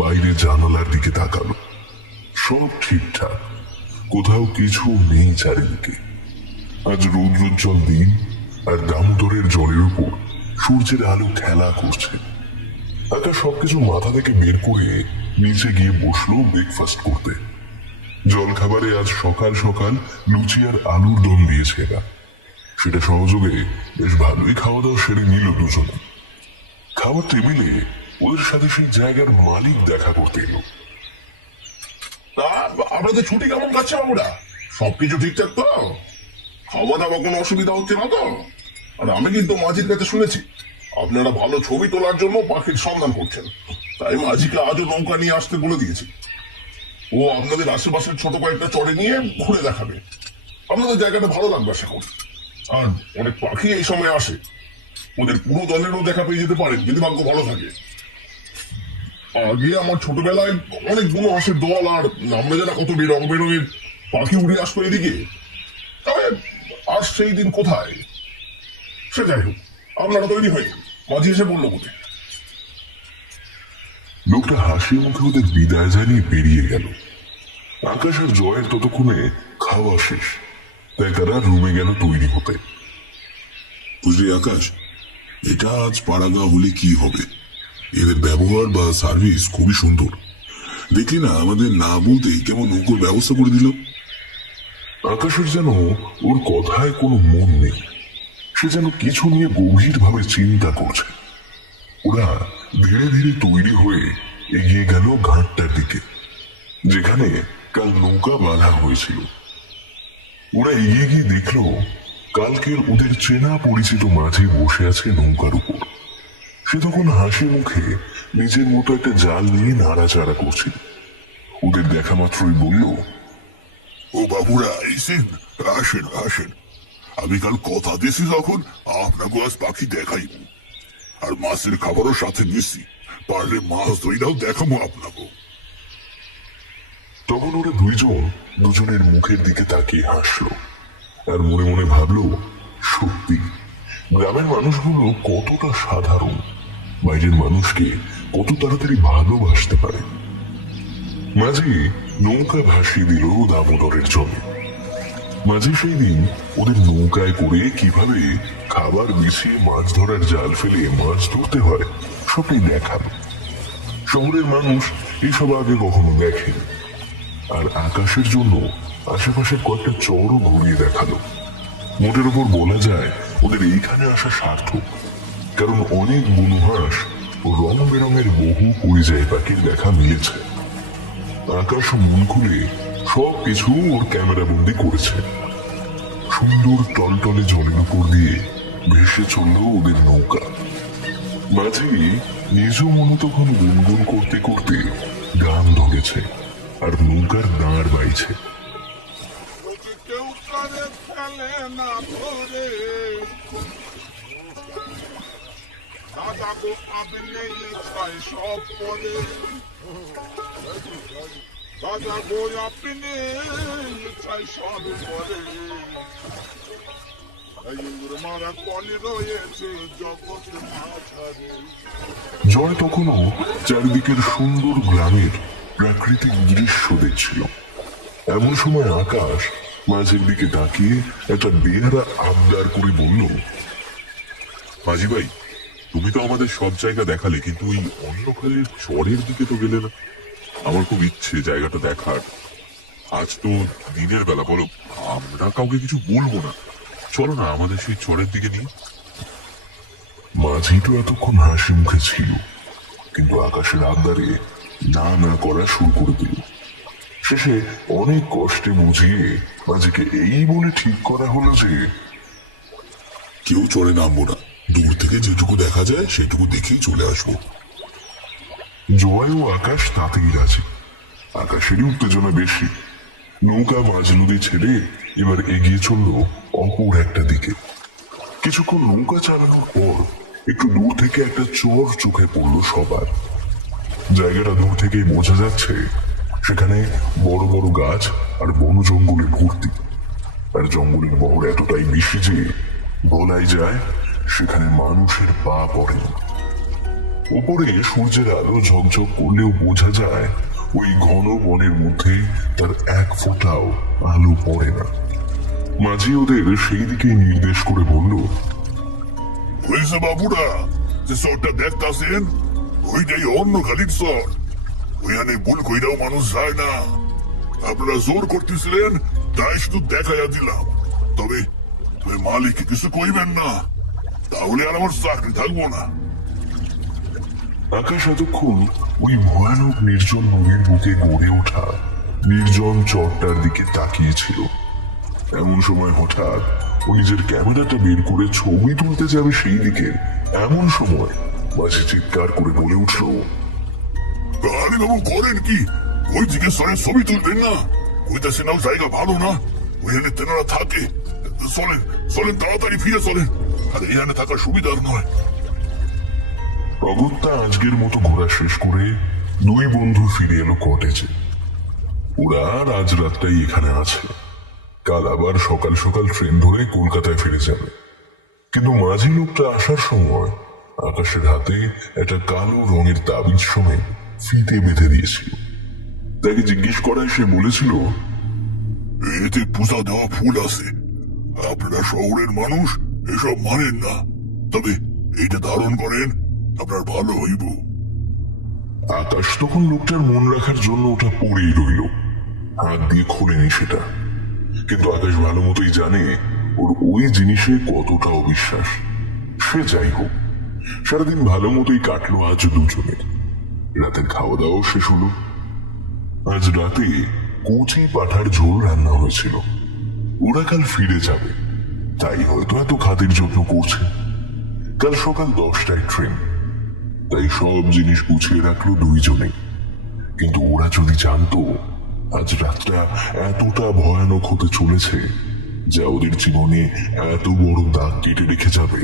বাইরে জানালার দিকে তাকালো। সব ঠিকঠাক, কোথাও কিছু নেই চারিদিকে। আজ রৌদ্রোজ্জ্বল দিন, আর দামোদরের জলের উপর সূর্যের আলো খেলা করছে। আকাশ সবকিছু মাথা থেকে বের করে নিচে গিয়ে বসলো ব্রেকফাস্ট করতে। জলখাবারে আজ সকাল সকাল লুচি আর আলুর দম দিয়েছে এরা। সেটা সহযোগে বেশ ভালোই খাওয়া দাওয়া সেরে নিল দুজনে। খাবার টেবিলে ওদের সাথে সেই জায়গার মালিক দেখা করতে এলো। তা আপনাদের ছুটি কেমন কাটছে বাবুরা? সবকিছু ঠিকঠাক তো? খাওয়া দাওয়া কোনো অসুবিধা হচ্ছে না তো? আর আমি কিন্তু মাঝির কাছে শুনেছি আপনারা ভালো ছবি তোলার জন্য পাখির সন্ধান করছেন, তাই মাঝিকে আজও নৌকা নিয়ে আসতে বলে দিয়েছি। ও আপনাদের আশেপাশের ছোট কয়েকটা চড়ে নিয়ে ঘুরে দেখাবে। আপনাদের জায়গাটা ভালো লাগবে আশা করি। আর অনেক পাখি এই সময় আসে, ওদের পুরো দলেরও দেখা পেয়ে যেতে পারেন যদি ভাগ্য ভালো থাকে। আগে আমার ছোটবেলায় অনেক বুনো হাঁসের দল আর নামবে জানা কত রং বেরঙের পাখি উড়ে আসতো এদিকে। তবে আর সেই দিন কোথায়? সে যাই হোক, আপনারা তৈরি হয়ে মাঝি এসে বললো বটে। লোকটা হাসি মুখে ওদের বিদায় জানিয়ে বেরিয়ে গেল। আকাশ আর জয়ের ততক্ষণে খাওয়া শেষ, তাই তারা রুমে গেল তৈরি হতে। বুঝলি আকাশ, এটা আজ পাড়াগা হলে কি হবে? এদের ব্যবহার বা সার্ভিস খুবই সুন্দর। দেখলি না, আমাদের না বলতেই কেমন নৌকোর ব্যবস্থা করে দিল। আকাশের যেন ওর কথায় কোনো মন নেই, সে যেন কিছু নিয়ে গভীরভাবে চিন্তা করছে। ওরা ধীরে ধীরে তৈরি হয়ে এগিয়ে গেল ঘাটটার দিকে, যেখানে কাল নৌকা বাঁধা হয়েছিল। ওরা এগিয়ে গিয়ে দেখলো কালকের ওদের চেনা পরিচিত মাঝি বসে আছে নৌকার উপর। সে তখন হাসি মুখে নিজের মতো একটা জাল নিয়ে নাড়াচাড়া করছিল। ওদের দেখা মাত্রই বলল, ও বাবুরা, এসেন, আসেন আসেন। আমি কাল কথা দিয়েছি যখন আপনাকে আজ পাখি দেখাইব, আর মাছের খাবারও সাথে দিছি। পারলে মাছ ধইরাও দেখাবো আপনাকে। তখন ওরা দুজনের মুখের দিকে তাকিয়ে হাসলো আর মনে মনে ভাবলো, সত্যি গ্রামের মানুষগুলো কতটা সাধারণ, বাইরের মানুষকে কত তাড়াতাড়ি ভালোবাসতে পারে। মাঝি নৌকা ভাসিয়ে দিল দামোদরের জলে। মাঝি সেই দিন ওদের নৌকায় করে কিভাবে খাবার বিছিয়ে মাছ ধরার জাল ফেলে মাছ ধরতে হয় সবটাই দেখালো। শহরের মানুষ এসব আগে কখনো দেখেনি। আর আকাশের জন্য আশেপাশের কয়েকটা চরও ঘুরিয়ে দেখালো। মোটের উপর বলা যায় ওদের এইখানে আসা সার্থক, কারণ অনেক বুনো হাঁস ও রং বেরঙের বহু পরিযায়ী পাখির দেখা মিলেছে। আকাশ মন খুলে সব কিছু ওর ক্যামেরা বন্দি করেছে। সুন্দর টলটলে জলের উপর দিয়ে ভেসে চলল ওদের নৌকা। মাঝি নিজ মনে তখন গুনগুন করতে করতে গান ধরেছে আর নৌকার দাঁড় বাইছে। কেউ করে ফেলে না ধরে, দাদা গো আপনি চাই সব পরে, দাদা গো আপনি চাই সব পরে, মারা কলি রয়েছে জগৎ মাঝারে। জয় তখনও চারিদিকের সুন্দর গ্রামের প্রাকৃতিক দৃশ্য দেখছিল। এমন সময় আকাশ মাঝের দিকে তাকিয়ে একটা বেহারা আবদার করে বলল, মাঝি ভাই, তুমি তো আমাদের সব জায়গা দেখালে, কিন্তু ওই অন্যখালির চরের দিকে তো গেলে না। আমার খুব ইচ্ছে জায়গাটা দেখার। আজ তো দিনের বেলা, বলো, আমরা কাউকে কিছু বলবো না, চলো না আমাদের সেই চরের দিকে নিয়ে। মাঝি তো এতক্ষণ হাসি মুখে ছিল, কিন্তু আকাশের আবদারে না না করা শুরু করে দিল। শেষে অনেক কষ্টে বুঝিয়ে মাঝিকে এই বলে ঠিক করা হলো যে কেউ চড়ে নামবো না, দূর থেকে যেটুকু দেখা যায় সেটুকু দেখেই চলে আসবো। জয় ও আকাশ তাতেই রাজি। আকাশেরই উত্তেজনা বেশি। নৌকা মাঝ নদী ছেড়ে এবার এগিয়ে চলল অপর একটা দিকে। কিছুক্ষণ নৌকা চালানোর পর একটু দূর থেকে একটা চর চোখে পড়ল সবার। জায়গাটা দূর থেকেই বোঝা যাচ্ছে সেখানে বড় বড় গাছ আর বন জঙ্গলে ভর্তি। আর জঙ্গলের বহর এতটাই বেশি যে বলাই যায় সেখানে মানুষের পা পড়ে না। ওপরে সূর্যের আলো ঝকঝক করলেও বোঝা যায় ওই ঘন বনের মধ্যে তার এক ফোঁটাও আলো পড়ে না। মাঝি ওদের সেই দিকে নির্দেশ করে বলল, হয়েছে বাবুরা, যে চরটা দেখতাছেন ওইটাই অন্য খালির চর। ওইখানে ভুল কইরাও মানুষ যায় না। আপনারা জোর করতেছিলেন, তাই শুধু দেখাইয়া দিলাম। তবে তবে মালিককে কিছু কইবেন না, তাহলে আর আমার চাকরি থাকবো না। আকাশ এতক্ষণ ওই ভয়ানক নির্জন নদীর বুকে গড়ে ওঠা নির্জন চরটার দিকে তাকিয়েছিল। এমন সময় হঠাৎ ও নিজের ক্যামেরাটা বের করে ছবি তুলতে যাবে সেই দিকে এমন সময় মাঝে চিৎকার করে বলে উঠল, আরে বাবু করেন কি? ওই দিকে সরে ছবি তুলবেন না। ওইটা নাও জায়গা ভালো না, ওইখানে তেনারা থাকে। চলেন চলেন, তাড়াতাড়ি ফিরে চলেন। আর এখানে থাকার সুবিধার নয়। অগত্যা আজকের মতো ঘোরা শেষ করে দুই বন্ধু ফিরে এলো কটেজে। ওরা আজ রাতটাই এখানে আছে, কাল আবার সকাল সকাল ট্রেন ধরে কলকাতায় ফিরে যাবে। কিন্তু মাঝি লোকটা আসার সময় আকাশের হাতে একটা কালো রঙের তাবিজ সমেত ফিতে বেঁধে দিয়েছিল। তাকে জিজ্ঞেস করায় সে বলেছিল, এতে পূজা দেওয়া ফুল আছে। আপনারা শহরের মানুষ এসব মানেন না, তবে এইটা ধারণ করেন, আপনার ভালো হইব। আকাশ তখন লোকটার মন রাখার জন্য ওটা পড়েই রইল, হাত দিয়ে খোলেনি সেটা। কিন্তু আকাশ ভালো মতোই জানে ওর ওই জিনিসে কতটা অবিশ্বাস। সে যাই হোক, সারাদিন ভালো মতোই কাটলো আজ দুজনের। রাতের খাওয়া দাওয়া শেষ হলো। আজ রাতে কচি পাঠার ঝোল রান্না হয়েছিল। ওরা কাল ফিরে যাবে, তাই হয়তো এত খাতির যত্ন করছে। কাল সকাল 10টায় ট্রেন, তাই সব জিনিস গুছিয়ে রাখলো দুইজনে। কিন্তু ওরা যদি জানতো আজ রাতটা এতটা ভয়ানক হতে চলেছে, যা ওদের জীবনে এত বড় দাগ কেটে রেখে যাবে,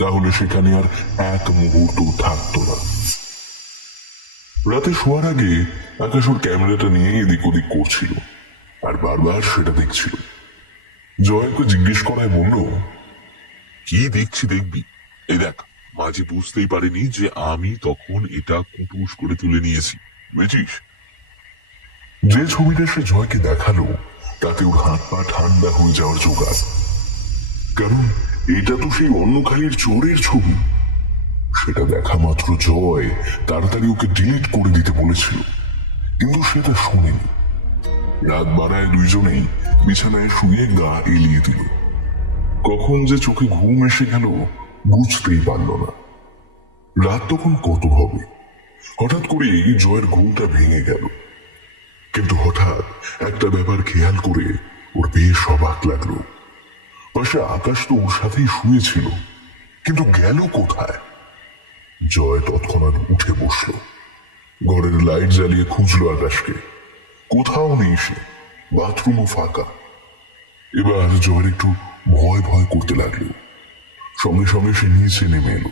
তাহলে সেখানে আর এক মুহূর্ত থাকতো না। রাতে শোয়ার আগে আকাশ ওর ক্যামেরাটা নিয়ে এদিক ওদিক করছিল আর বারবার সেটা দেখছিল। জয়কে জিজ্ঞেস করায় বলল, কি দেখছি দেখবি, এই দেখ। মাঝি বুঝতেই পারেনি যে আমি তখন এটা কুটুস করে তুলে নিয়েছি, বুঝেছিস? যে ছবিটা সে জয়কে দেখালো তাতে ওর হাত পা ঠান্ডা হয়ে যাওয়ার জোগাড়। কারণ এটা তো সেই অন্যখালির চোরের ছবি। সেটা দেখা মাত্র জয় তাড়াতাড়ি ওকে ডিলিট করে দিতে বলেছিল, কিন্তু সেটা শোনেনি। রাত বাড়ায় দুইজনেই বিছানায় শুয়ে গা এলিয়ে দিল। কখন যে চোখে ঘুম এসে গেল বুঝতেই পারল না। রাত তখন কত হবে, হঠাৎ করে জয়ের ঘুমটা ভেঙে গেল। কিন্তু হঠাৎ একটা ব্যাপার খেয়াল করে ওর বেশ অবাক লাগলো। পাশে আকাশ তো ওর সাথেই শুয়েছিল, কিন্তু গেল কোথায়? জয় তৎক্ষণাৎ উঠে বসলো, ঘরের লাইট জ্বালিয়ে খুঁজলো আকাশকে। কোথাও নেই সে, বাথরুমও ফাঁকা। এবার জয়ের একটু ভয় ভয় করতে লাগলো। সঙ্গে সঙ্গে সে নিচে নেমে এলো।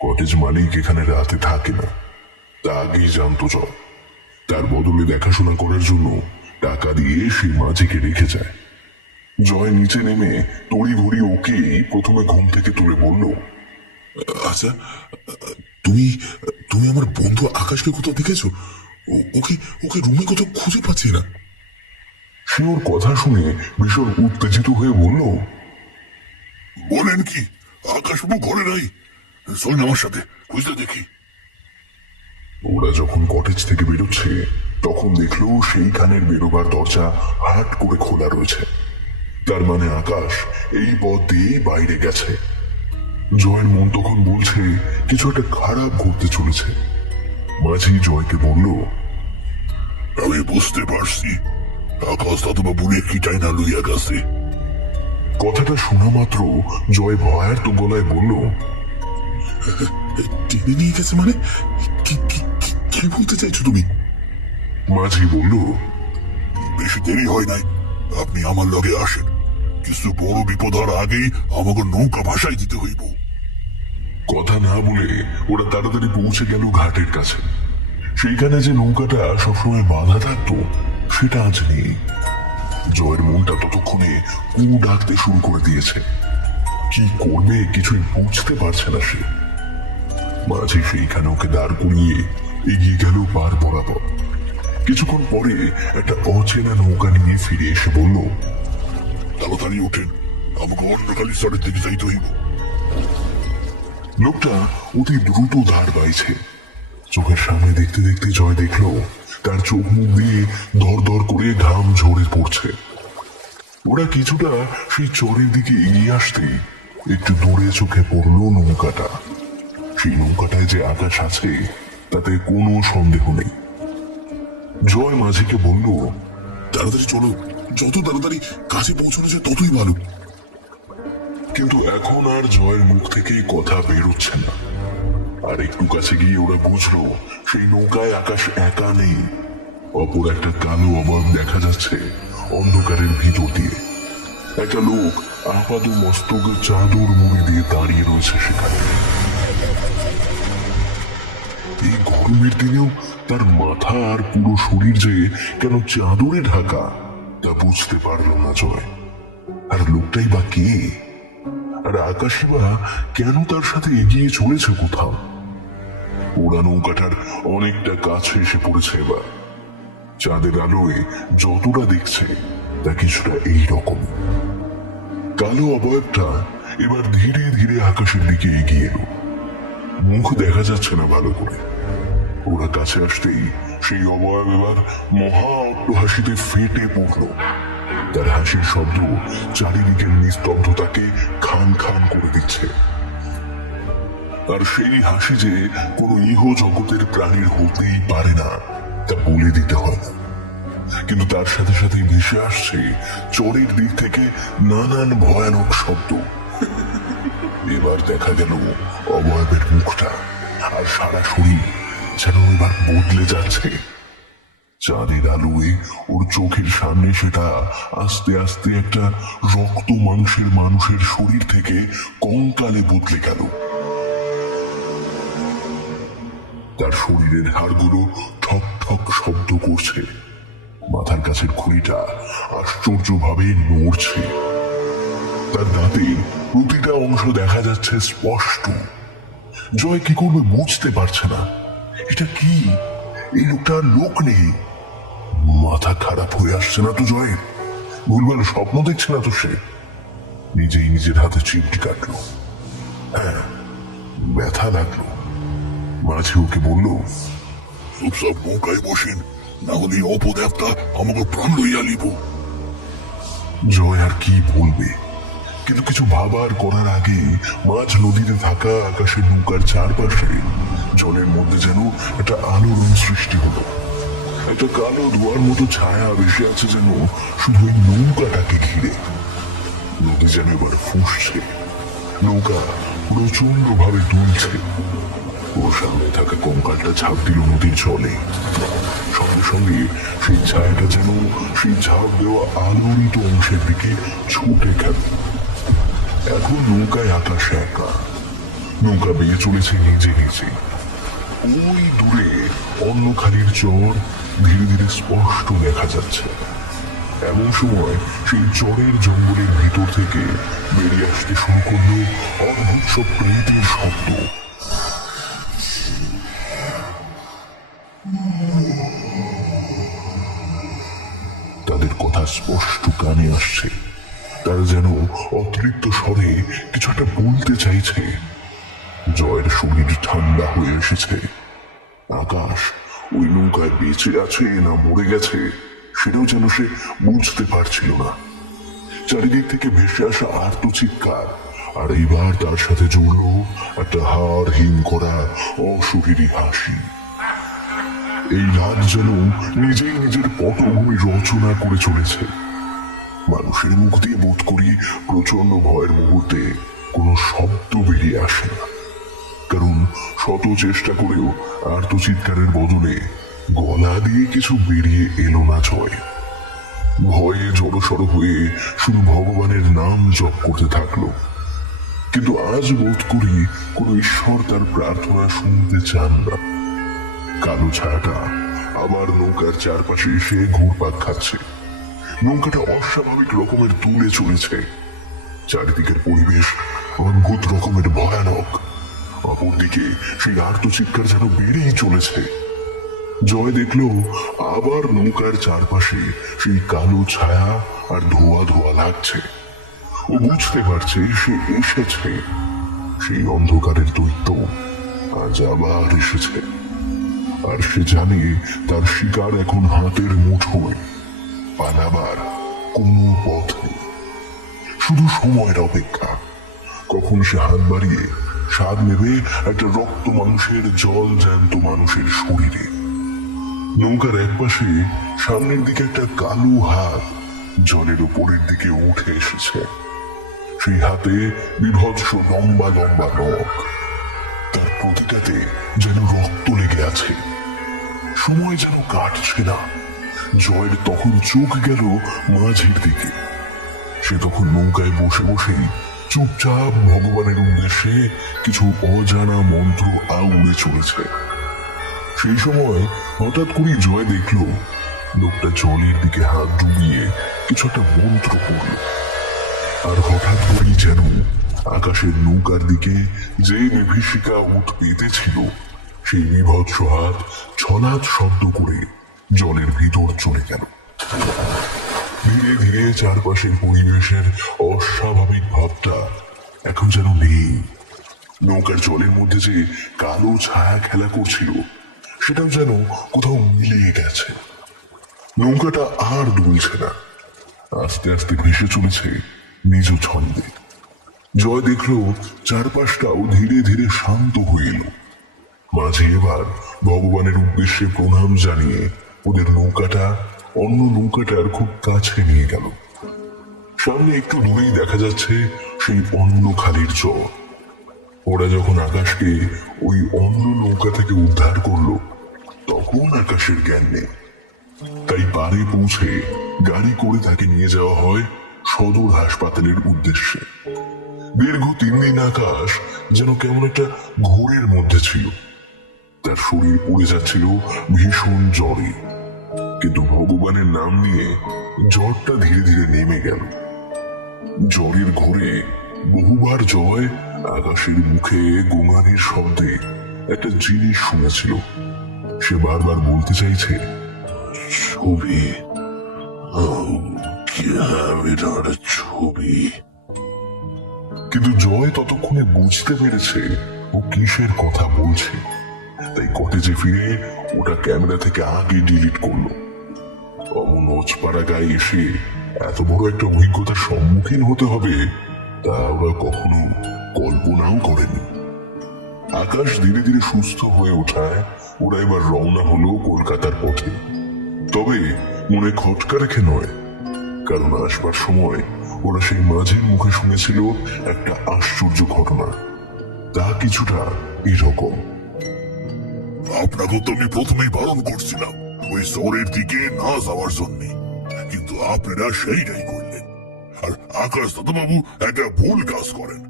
কটেজ মালিক এখানে রাতে থাকে না, তা আগেই জানতো জয়। তার বদলে দেখাশোনা করার জন্য টাকা দিয়ে সেই মাঝিকে রেখে যায়। জয় নিচে নেমে তড়ি ঘড়ি ওকে প্রথমে ঘুম থেকে তুলে বলল, আচ্ছা, তুমি তুমি আমার বন্ধু আকাশকে কোথাও দেখেছো? ওকে ওকে রুমে কোথাও খুঁজে পাচ্ছি না। সে ওর কথা শুনে ভীষণ উত্তেজিত হয়ে বলল, বলেন কি? আকাশবাবু ঘরে নাই? চলেন আমার সাথে, খুঁজতে দেখি। ওরা যখন কটেজ থেকে বেরোচ্ছে তখন দেখলো সেইখানের বেরোবার দরজা হাট করে খোলা রয়েছে। তার মানে আকাশ এই পথ দিয়ে বাইরে গেছে। জয়ের মন তখন বলছে কিছু একটা খারাপ ঘটতে চলেছে। মাঝি জয়কে বলল, আমি বুঝতে পারছি, আকাশ দাদুবাবুর কি চাই না লইয়া গেছে। কথাটা শোনা মাত্র জয় ভয়ার্ত গলায় বলল, টেনে নিয়ে গেছে মানে? কি বলতে চাইছো তুমি? মাঝি বলল, বেশি দেরি হয় নাই, আপনি আমার লগে আসেন। কিছু বড় বিপদ হওয়ার আগেই আমাকে নৌকা ভাসাই দিতে হইব। কথা না বলে ওরা তাড়াতাড়ি পৌঁছে গেল ঘাটের কাছে। সেইখানে যে নৌকাটা সবসময় বাঁধা থাকতো সেটা আজ নেই। জয়ের মনটা ততক্ষণে কু ডাকতে শুরু করে দিয়েছে। কি করবে কিছুই বুঝতে পারছে না সে। মাঝি সেইখানে ওকে দাঁড় করিয়ে এগিয়ে গেল পার বরাবর। কিছুক্ষণ পরে একটা অচেনা নৌকা নিয়ে ফিরে এসে বলল, তাড়াতাড়ি ওঠেন, আমাকে অন্য কালি সাড়ের দিকে যাইতে হইব। লোকটা অতি দ্রুত দাঁড় বাইছে। চোখের সামনে দেখতে দেখতে জয় দেখলো তার চোখ মুখ দিয়ে দর দর করে ঘাম ঝরে পড়ছে। ওরা কিছুটা সেই চরের দিকে এগিয়ে আসতেই একটু দূরে চোখে পড়লো নৌকাটা। সেই নৌকাটায় যে আকাশ আছে তাতে কোনো সন্দেহ নেই। জয় মাঝিকে বলল, তাড়াতাড়ি চলো, যত তাড়াতাড়ি কাছে পৌঁছানো যায় ততই ভালো। কিন্তু এখন আর জয়ের মুখ থেকে কথা বেরোচ্ছে না। আর একটু কাছে গিয়ে ওরা বুঝলো সেই নৌকায় আকাশ একা নেই, অপর একটা কালো অভাব দেখা যাচ্ছে অন্ধকারের ভিতর দিয়ে। একটা লোক আপাত মস্তকে চাদর মুড়ি দিয়ে দাঁড়িয়ে রয়েছে সেখানে। এই গরমের দিনেও তার মাথা আর পুরো শরীর যে কেন চাদরে ঢাকা তা বুঝতে পারল না জয়। আর লোকটাই বা কে? আর আকাশই বা কেন তার সাথে এগিয়ে চলেছে কোথাও? ওরা নৌকাটার অনেকটা কাছে এসে পড়েছে এবার। চাঁদের আলোয় যতটা দেখছে তা কিছুটা এই রকম। কালো অবয়বটা এবার ধীরে ধীরে আকাশের দিকে এগিয়ে এলো। মুখ দেখা যাচ্ছে না ভালো করে। ওরা কাছে আসতেই সেই অবয়ব এবার মহা অট্টহাসিতে ফেটে পড়ল। তার হাসির শব্দ চারিদিকের নিস্তব্ধতাকে খান খান করে দিচ্ছে। আর সেই হাসি যে কোনো ইহ জগতের প্রাণীর হতেই পারে না তা বলে দিতে হয় না। কিন্তু তার সাথে সাথে ভেসে আসছে চরের দিক থেকে নানান ভয়ানক শব্দ। এবার দেখা গেল অবয়বের মুখটা আর সারা শরীর যেন এবার বদলে যাচ্ছে। চাঁদের আলোয় ওর চোখের সামনে সেটা আস্তে আস্তে একটা রক্ত মাংসের মানুষের শরীর থেকে কঙ্কালে বদলে গেল। তার শরীরের হাড়গুলো ঠক ঠক শব্দ করছে, মাথার কাছের খুঁড়িটা আশ্চর্যভাবে নড়ছে। তার দাঁতের প্রতিটা অংশ দেখা যাচ্ছে স্পষ্ট। জয় কি করবে বুঝতে পারছে না। এটা কি? এই লোকটার লোক নেই। মাথা খারাপ হয়ে আসছে না তো জয়ের? ভুলভাল স্বপ্ন দেখছে না তো সে? নিজেই নিজের হাতে চিমটি কাটলো। হ্যাঁ, ব্যথা লাগলো। মাঝে ওকে বলল, চুপচাপ নৌকায় বসেন, না হলে অপদেবতা আমাকে প্রাণ লইয়া লিব। জয় আর কি বলবে, কিন্তু কিছু ভাবার করার আগে মাঝ নদীতে থাকা আকাশের নৌকার চারপাশে জলের মধ্যে যেন একটা আলোড়ন সৃষ্টি হলো। একটা কালো ধোয়ার মতো ছায়া বেশি আছে যেন শুধু ওই নৌকাটাকে ঘিরে। নদী যেন এবার ফুঁসছে, নৌকা প্রচন্ড ভাবে দুলছে। ওর সামনে থাকা কঙ্কালটা ঝাঁপ দিল নদীর জলে। সঙ্গে সঙ্গে সেই ছায়াটা যেন সেই ঝাঁপ দেওয়া আলোড়িত অংশের দিকে ছুটে গেল। এখন নৌকায় আকাশ একা, নৌকা বেয়ে চলেছে নিজে নিজে। ওই দূরে অন্যখালির চর ধীরে ধীরে স্পষ্ট দেখা যাচ্ছে। এমন সময় সেই চরের জঙ্গলের ভিতর থেকে বেরিয়ে আসতে শুরু করলো অদ্ভুত সব প্রেতের শব্দ। তাদের কথা স্পষ্ট কানে আসছে। তারা যেন অতৃপ্ত স্বরে কিছু একটা বলতে চাইছে। জয়ের শরীর ঠান্ডা হয়ে এসেছে। আকাশ ওই নৌকায় বেঁচে আছে না মরে গেছে সেটাও যেন সে বুঝতে পারছিল না। চারিদিক থেকে ভেসে আসা আর্তচিৎকার, আর এইবার তার সাথে জুড়ল একটা হাড় হিম করা অশরীরী হাসি। এই রাত যেন নিজেই নিজের পটভূমি রচনা করে চলেছে। মানুষের মুখ দিয়ে বোধ করি প্রচন্ড ভয়ের মুহূর্তে কোনো শব্দ বেরিয়ে আসে না, কারণ শত চেষ্টা করেও আর্তচিৎকারের বদলে গলা দিয়ে কিছু বেরিয়ে এলো না জয়। ভয়ে জড়সড় হয়ে শুধু ভগবানের নাম জপ করতে থাকলো। কিন্তু আজ বোধ করি কোনো ঈশ্বর তার প্রার্থনা শুনতে চান না। কালো ছায়াটা আবার নৌকার চারপাশে এসে ঘুরপাক খাচ্ছে। নৌকাটা অস্বাভাবিক রকমের তুলে চলেছে। চারিদিকের পরিবেশ অদ্ভুত রকমের ভয়ানক। অপরদিকে সেই আর্তচিৎকার যেন বেড়েই চলেছে। জয় দেখল আবার নৌকার চারপাশে সেই কালো ছায়া আর ধোয়া ধোয়া লাগছে। ও বুঝতে পারছে সে এসেছে। সেই অন্ধকারের দৈত্য আজ আবার এসেছে, আর সে জানে তার শিকার এখন হাতের মুঠোয়, পালাবার কোনো পথ নেই, শুধু সময়ের অপেক্ষা। কখন সে হাত বাড়িয়ে স্বাদ নেবে একটা রক্ত মানুষের, জল জ্যান্ত মানুষের শরীরে। নৌকার একপাশে সামনের দিকে একটা কালো হাত জলের উপরের দিকে উঠে এসেছে। সেই হাতে বিভৎস লম্বা লম্বা নখ, তার প্রতিটাতে যেন রক্ত লেগে আছে। সময় যেন কাটছে না। জয়ের তখন চোখ গেল মাঝির দিকে। সে তখন নৌকায় বসে বসেই চুপচাপ ভগবানের উদ্দেশ্যে কিছু অজানা মন্ত্র আউড়ে চলেছে। সেই সময় হঠাৎ করে জয় দেখল লোকটা জলের দিকে হাত ডুবিয়ে কিছু একটা মন্ত্র পড়ল, আর হঠাৎ করেই যেন আকাশের নৌকার দিকে যে বিভীষিকা উঠ পেতেছিল সেই বিভৎস হাত ছলাৎ শব্দ করে জলের ভিতর চলে গেল। ধীরে ধীরে চারপাশের পরিবেশের অস্বাভাবিক ভাবটা এখন যেন নেই। নৌকার জলের মধ্যে যে কালো ছায়া খেলা করছিল সেটাও যেন কোথাও মিলিয়ে গেছে। নৌকাটা আর দুলছে না, আস্তে আস্তে ভেসে চলেছে নিজ ছন্দে। জয় দেখল চারপাশটাও ধীরে ধীরে শান্ত হয়ে এলো। মাঝে এবার ভগবানের উদ্দেশ্যে প্রণাম জানিয়ে ওদের নৌকাটা অন্য নৌকাটার খুব কাছে নিয়ে গেল। সামনে একটু দূরেই দেখা যাচ্ছে সেই অন্য খালির চর। ওরা যখন আকাশকে ওই অন্য নৌকা থেকে উদ্ধার করলো তখন আকাশের জ্ঞান নেই, তাই পাড়ে পৌঁছে গাড়ি করে তাকে নিয়ে যাওয়া হয় সদর হাসপাতালের উদ্দেশ্যে। দীর্ঘ 3 দিন আকাশ যেন কেমন একটা ঘোরের মধ্যে ছিল। তার শরীর পুড়ে যাচ্ছিল ভীষণ জ্বরে, কিন্তু ভগবানের নাম নিয়ে জ্বরটা ধীরে ধীরে নেমে গেল। জ্বরের ঘোরে বহুবার জয় আকাশের মুখে গোঙানির শব্দে একটা জিনিস শুনেছিল। সে বারবার বলতে চাইছে, ছবি, ছবি। কিন্তু জয় ততক্ষণে বুঝতে পেরেছে ও কিসের কথা বলছে, তাই কটেজে ফিরে ওটা ক্যামেরা থেকে আগে ডিলিট করলো। অমন অজপাড়া গায়ে এসে এত বড় একটা অভিজ্ঞতার সম্মুখীন হতে হবে তা ওরা কখনো কল্পনাও করেনি। আকাশ ধীরে ধীরে সুস্থ হয়ে ওঠায় ওরা এবার রওনা হলো কলকাতার পথে। তবে মনে খটকা রেখে নয়, কারণ আসবার সময় ওরা সেই মাঝির মুখে শুনেছিল একটা আশ্চর্য ঘটনা। তা কিছুটা এরকম। আপনাকে তো আমি প্রথমেই বারণ করছিলাম ওই শহরের দিকে না যাওয়ার জন্য, কিন্তু আপনারা সেইটাই করলেন। আর আকাশ দাদাবাবু একটা ভুল কাজ করেন।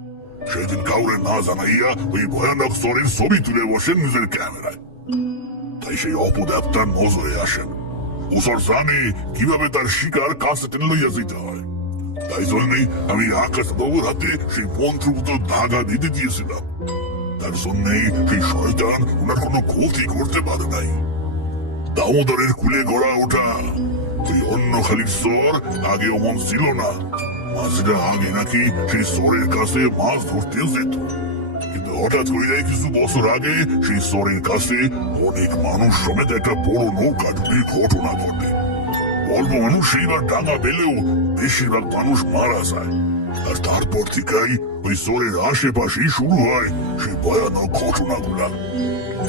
সেদিন কাউরে না জানাইয়া ওই ভয়ানক শহরের ছবি তুলে বসেন নিজের ক্যামেরায়। তাই সেই অপদেবতার নজরে আসেন। ওসর জানে কিভাবে তার শিকার কাছে টেনে লইয়া যেতে হয়। তাই জন্যই আমি আকাশ বাবুর হাতে সেই মন্ত্রপুত ধাগা দিতে দিয়েছিলাম। তার জন্যই সেই শয়তান ওনার কোনো ক্ষতি করতে পারে নাই। দামোদরের কুলে গড়া ওঠা ওই অন্য খালির চর আগে অমন ছিল না। মাঝিরা আগে নাকি সেই চরের কাছে মাছ ধরতেও যেত, কিন্তু হঠাৎ করে কিছু বছর আগে সেই চরের কাছে অনেক মানুষ সমেত একটা বড় নৌকা ডুবির ঘটনা ঘটে। অল্প মানুষ সেইবার ডাঙা পেলেও বেশিরভাগ মানুষ মারা যায়। আর তারপর থেকেই ওই চরের আশেপাশেই শুরু হয় সেই ভয়ানক ঘটনাগুলা।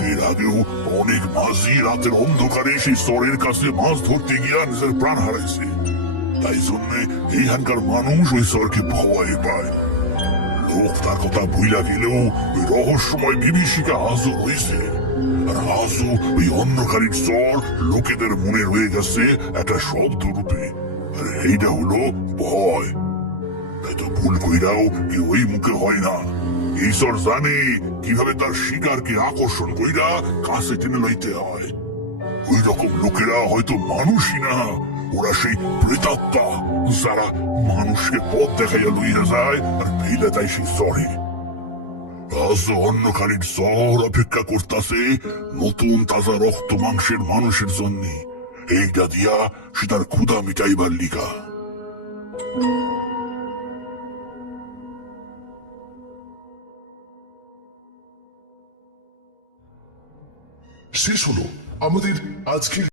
এর আগেও অনেক মাঝি রাতের অন্ধকারে সেই চরের কাছে মাছ ধরতে গিয়া নিজের প্রাণ হারাইছে। তাই জন্য এইখানকার মানুষ ওই চরকে ভয় পায়। লোক তার কথা ভুইলা গেলেও ওই রহস্যময় বিভীষিকা আজও রয়েছে। আর আজও ওই অন্ধকারের চর লোকেদের মনে রয়ে গেছে একটা শব্দ রূপে, আর এইটা হলো ভয়। তাই তো ভুল কইরাও কি ওই মুখে হয় না। ঈশ্বর জানে কিভাবে তার শিকারকে আকর্ষণ কইরা কাছে টেনে লইতে হয়। ওই রকম লোকেরা হয়তো মানুষই না, ওরা সেই প্রেতাত্মা যারা মানুষকে পথ দেখাইয়া লইয়া যায় আর ফেলে দেয় সেই চরে। আজ অন্য খানিক চর অপেক্ষা করতেছে নতুন তাজা রক্ত মাংসের মানুষের জন্য। এইটা দিয়া সে তার ক্ষুধা মিটাইবার লিগা। শেষ হলো আমাদের আজকের